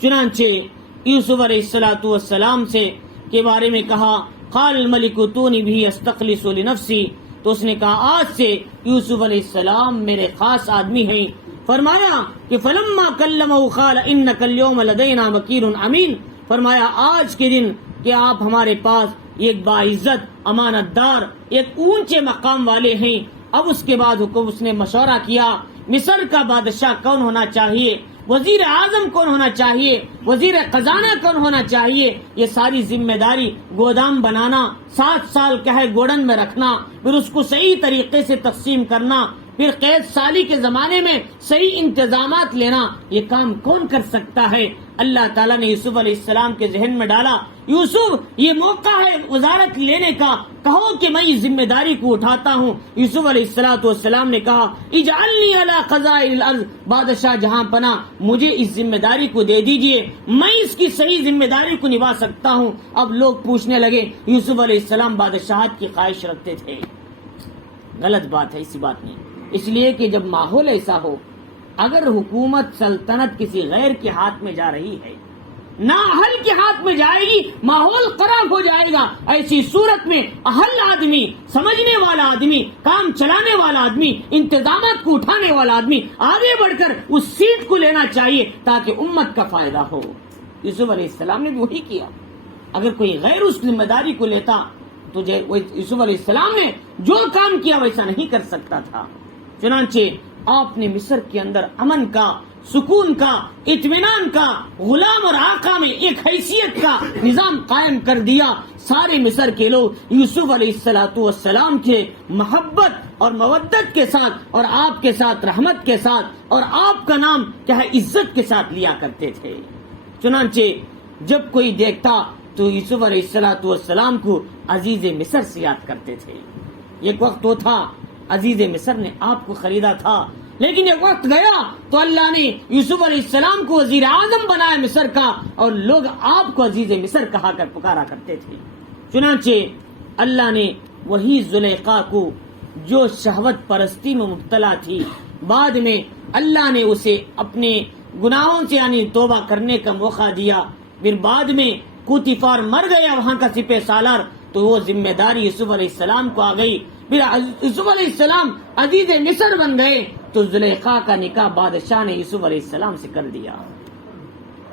چنانچہ یوسف علیہ السلام سے کے بارے میں کہا قال الملک اتونی بھی استخلص لنفسی، تو اس نے کہا آج سے یوسف علیہ السلام میرے خاص آدمی ہیں۔ فرمایا کہ فلما کلمہ قال انک اليوم لدینا مکین امین، فرمایا آج کے دن کہ آپ ہمارے پاس ایک باعزت امانت دار ایک اونچے مقام والے ہیں۔ اب اس کے بعد اس نے مشورہ کیا مصر کا بادشاہ کون ہونا چاہیے، وزیر اعظم کون ہونا چاہیے، وزیر خزانہ کون ہونا چاہیے، یہ ساری ذمہ داری گودام بنانا، 7 سال گوڈن میں رکھنا، پھر اس کو صحیح طریقے سے تقسیم کرنا، پھر قید سالی کے زمانے میں صحیح انتظامات لینا، یہ کام کون کر سکتا ہے؟ اللہ تعالیٰ نے یوسف علیہ السلام کے ذہن میں ڈالا یوسف یہ موقع ہے وزارت لینے کا، کہو کہ میں اس ذمہ داری کو اٹھاتا ہوں۔ یوسف علیہ السلام نے کہا اجعلنی علی خزائن الارض، بادشاہ جہاں پناہ مجھے اس ذمہ داری کو دے دیجئے، میں اس کی صحیح ذمہ داری کو نبھا سکتا ہوں۔ اب لوگ پوچھنے لگے یوسف علیہ السلام بادشاہت کی خواہش رکھتے تھے، غلط بات ہے، ایسی بات نہیں، اس لیے کہ جب ماحول ایسا ہو، اگر حکومت سلطنت کسی غیر کے ہاتھ میں جا رہی ہے، نہ اہل کے ہاتھ میں جائے گی، ماحول خراب ہو جائے گا۔ ایسی صورت میں اہل آدمی، سمجھنے والا آدمی، کام چلانے والا آدمی، انتظامات کو اٹھانے والا آدمی آگے بڑھ کر اس سیٹ کو لینا چاہیے تاکہ امت کا فائدہ ہو۔ یوسف علیہ السلام نے بھی وہی کیا، اگر کوئی غیر اس ذمہ داری کو لیتا تو یوسف علیہ السلام نے جو کام کیا ویسا نہیں کر سکتا تھا۔ چنانچہ آپ نے مصر کے اندر امن کا، سکون کا، اطمینان کا، غلام اور آقا میں ایک حیثیت کا نظام قائم کر دیا۔ سارے مصر کے لوگ یوسف علیہ السلام کے محبت اور مودت کے ساتھ اور آپ کے ساتھ رحمت کے ساتھ اور آپ کا نام کیا ہے عزت کے ساتھ لیا کرتے تھے۔ چنانچہ جب کوئی دیکھتا تو یوسف علیہ السلام کو عزیز مصر سے یاد کرتے تھے۔ ایک وقت وہ تھا عزیز مصر نے آپ کو خریدا تھا، لیکن ایک وقت گیا تو اللہ نے یوسف علیہ السلام کو وزیر اعظم بنایا مصر کا، اور لوگ آپ کو عزیز مصر کہا کر پکارا کرتے تھے۔ چنانچہ اللہ نے وہی زلیخا کو جو شہوت پرستی میں مبتلا تھی، بعد میں اللہ نے اسے اپنے گناہوں سے یعنی توبہ کرنے کا موقع دیا، پھر بعد میں کوتیفار مر گیا وہاں کا سپہ سالار، تو وہ ذمہ داری یوسف علیہ السلام کو آ گئی. پھر یوسف علیہ السلام عزیز مصر بن گئے تو زلیخا کا نکاح بادشاہ نے یوسف علیہ السلام سے کر دیا.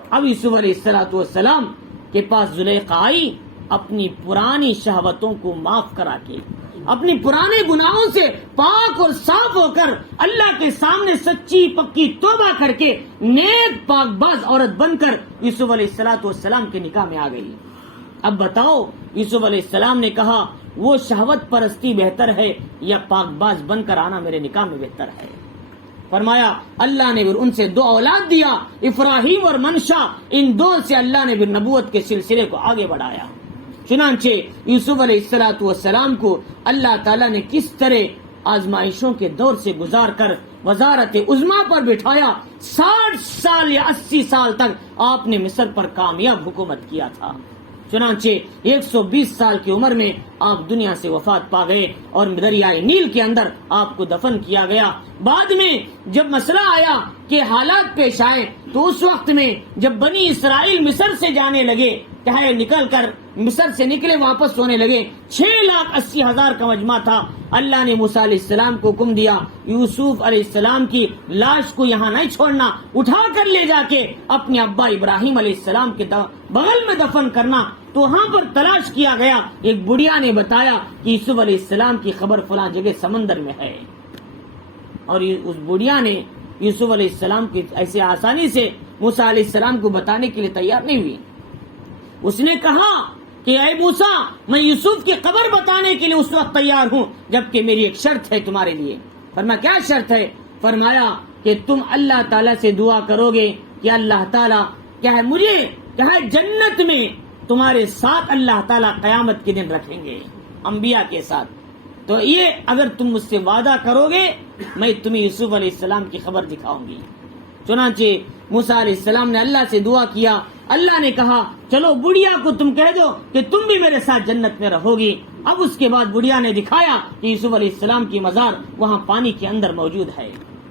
اب یوسف علیہ السلام کے پاس زلیخا آئی اپنی پرانی شہوتوں کو معاف کرا کے، اپنی پرانے گناہوں سے پاک اور صاف ہو کر اللہ کے سامنے سچی پکی توبہ کر کے نیک پاک باز عورت بن کر یوسف علیہ السلام کے نکاح میں آ گئی. اب بتاؤ، یوسف علیہ السلام نے کہا وہ شہوت پرستی بہتر ہے یا پاک باز بن کر آنا میرے نکاح میں بہتر ہے؟ فرمایا اللہ نے پھر ان سے 2 اولاد دیا، ابراہیم اور منشا. ان 2 سے اللہ نے پھر نبوت کے سلسلے کو آگے بڑھایا. چنانچہ یوسف علیہ السلام کو اللہ تعالیٰ نے کس طرح آزمائشوں کے دور سے گزار کر وزارت عظمیٰ پر بٹھایا. 60 سال یا 80 سال تک آپ نے مصر پر کامیاب حکومت کیا تھا. چنانچہ 120 سال کی عمر میں آپ دنیا سے وفات پا گئے اور دریائے نیل کے اندر آپ کو دفن کیا گیا. بعد میں جب مسئلہ آیا کہ حالات پیش آئے تو اس وقت میں جب بنی اسرائیل مصر سے جانے لگے، چاہے نکل کر مصر سے نکلے واپس ہونے لگے، 6,80,000 کا مجمع تھا. اللہ نے موسیٰ علیہ السلام کو حکم دیا یوسف علیہ السلام کی لاش کو یہاں نہیں چھوڑنا، اٹھا کر لے جا کے اپنے ابا ابراہیم علیہ السلام کے بغل میں دفن کرنا. تو وہاں پر تلاش کیا گیا. ایک بڑھیا نے بتایا کہ یوسف علیہ السلام کی خبر فلاں جگہ سمندر میں ہے، اور اس بڑھیا نے یوسف علیہ السلام کی ایسے آسانی سے موسیٰ علیہ السلام کو بتانے کے لیے تیار نہیں ہوئی. اس نے کہا کہ اے موسیٰ، میں یوسف کی خبر بتانے کے لیے اس وقت تیار ہوں جبکہ میری ایک شرط ہے تمہارے لیے. فرمایا کیا شرط ہے؟ فرمایا کہ تم اللہ تعالیٰ سے دعا کرو گے کہ اللہ تعالیٰ کیا ہے مجھے کیا ہے جنت میں تمہارے ساتھ اللہ تعالیٰ قیامت کے دن رکھیں گے انبیاء کے ساتھ. تو یہ اگر تم مجھ سے وعدہ کرو گے میں تمہیں یوسف علیہ السلام کی خبر دکھاؤں گی. چنانچہ موسیٰ علیہ السلام نے اللہ سے دعا کیا. اللہ نے کہا چلو بڑھیا کو تم کہہ دو کہ تم بھی میرے ساتھ جنت میں رہو گی. اب اس کے بعد بڑھیا نے دکھایا کہ یوسف علیہ السلام کی مزار وہاں پانی کے اندر موجود ہے.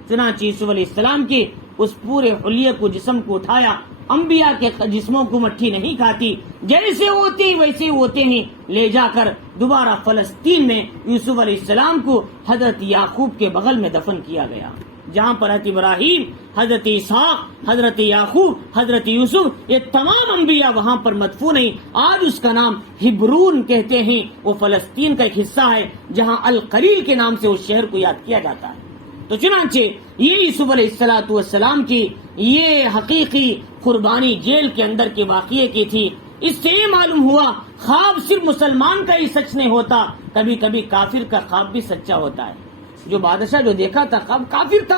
چنانچہ یوسف علیہ السلام کی اس پورے حلیے کو جسم کو اٹھایا. انبیاء کے جسموں کو مٹھی نہیں کھاتی، جیسے ہوتے ہیں ویسے ہوتے ہیں لے جا کر دوبارہ فلسطین میں یوسف علیہ السلام کو حضرت یعقوب کے بغل میں دفن کیا گیا، جہاں پر حضرت ابراہیم، حضرت اسحاق، حضرت یعقوب، حضرت یوسف یہ تمام انبیاء وہاں پر مدفون ہیں. آج اس کا نام ہبرون کہتے ہیں. وہ فلسطین کا ایک حصہ ہے جہاں القلیل کے نام سے اس شہر کو یاد کیا جاتا ہے. تو چنانچہ یہ یوسف علیہ السلام کی یہ حقیقی قربانی جیل کے اندر کے واقعے کی تھی. اس سے یہ معلوم ہوا خواب صرف مسلمان کا ہی سچ نہیں ہوتا، کبھی کبھی کافر کا خواب بھی سچا ہوتا ہے. جو بادشاہ جو دیکھا تھا خواب کافر تھا،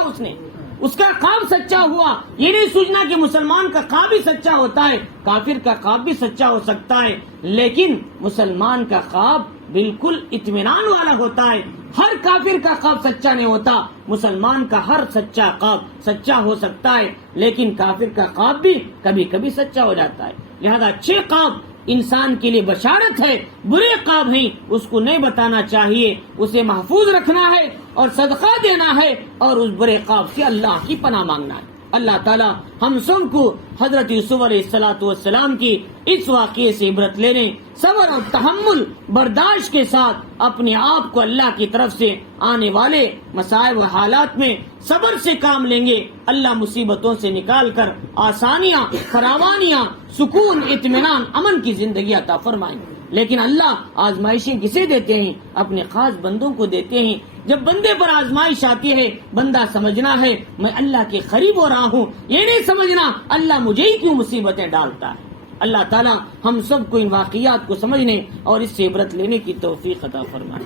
اس کا خواب سچا ہوا. یہ نہیں سوچنا کہ مسلمان کا خواب بھی سچا ہوتا ہے، کافر کا خواب بھی سچا ہو سکتا ہے. لیکن مسلمان کا خواب بالکل اطمینان والا ہوتا ہے. ہر کافر کا خواب سچا نہیں ہوتا. مسلمان کا ہر سچا خواب سچا ہو سکتا ہے، لیکن کافر کا خواب بھی کبھی کبھی سچا ہو جاتا ہے. لہذا اچھے خواب انسان کے لیے بشارت ہے، برے خواب نہیں، اس کو نہیں بتانا چاہیے، اسے محفوظ رکھنا ہے اور صدقہ دینا ہے اور اس برے خواب سے اللہ کی پناہ مانگنا ہے. اللہ تعالی ہم سب کو حضرت یوسف علیہ السلام کی اس واقعے سے عبرت لینے، صبر اور تحمل برداشت کے ساتھ اپنے آپ کو اللہ کی طرف سے آنے والے مصائب و حالات میں صبر سے کام لیں گے. اللہ مصیبتوں سے نکال کر آسانیاں، فراوانیاں، سکون، اطمینان، امن کی زندگی عطا فرمائیں. لیکن اللہ آزمائشیں کسے دیتے ہیں؟ اپنے خاص بندوں کو دیتے ہیں. جب بندے پر آزمائش آتی ہے بندہ سمجھنا ہے میں اللہ کے قریب ہو رہا ہوں، یہ نہیں سمجھنا اللہ مجھے ہی کیوں مصیبتیں ڈالتا ہے. اللہ تعالیٰ ہم سب کو ان واقعات کو سمجھنے اور اس سے عبرت لینے کی توفیق عطا فرمائے.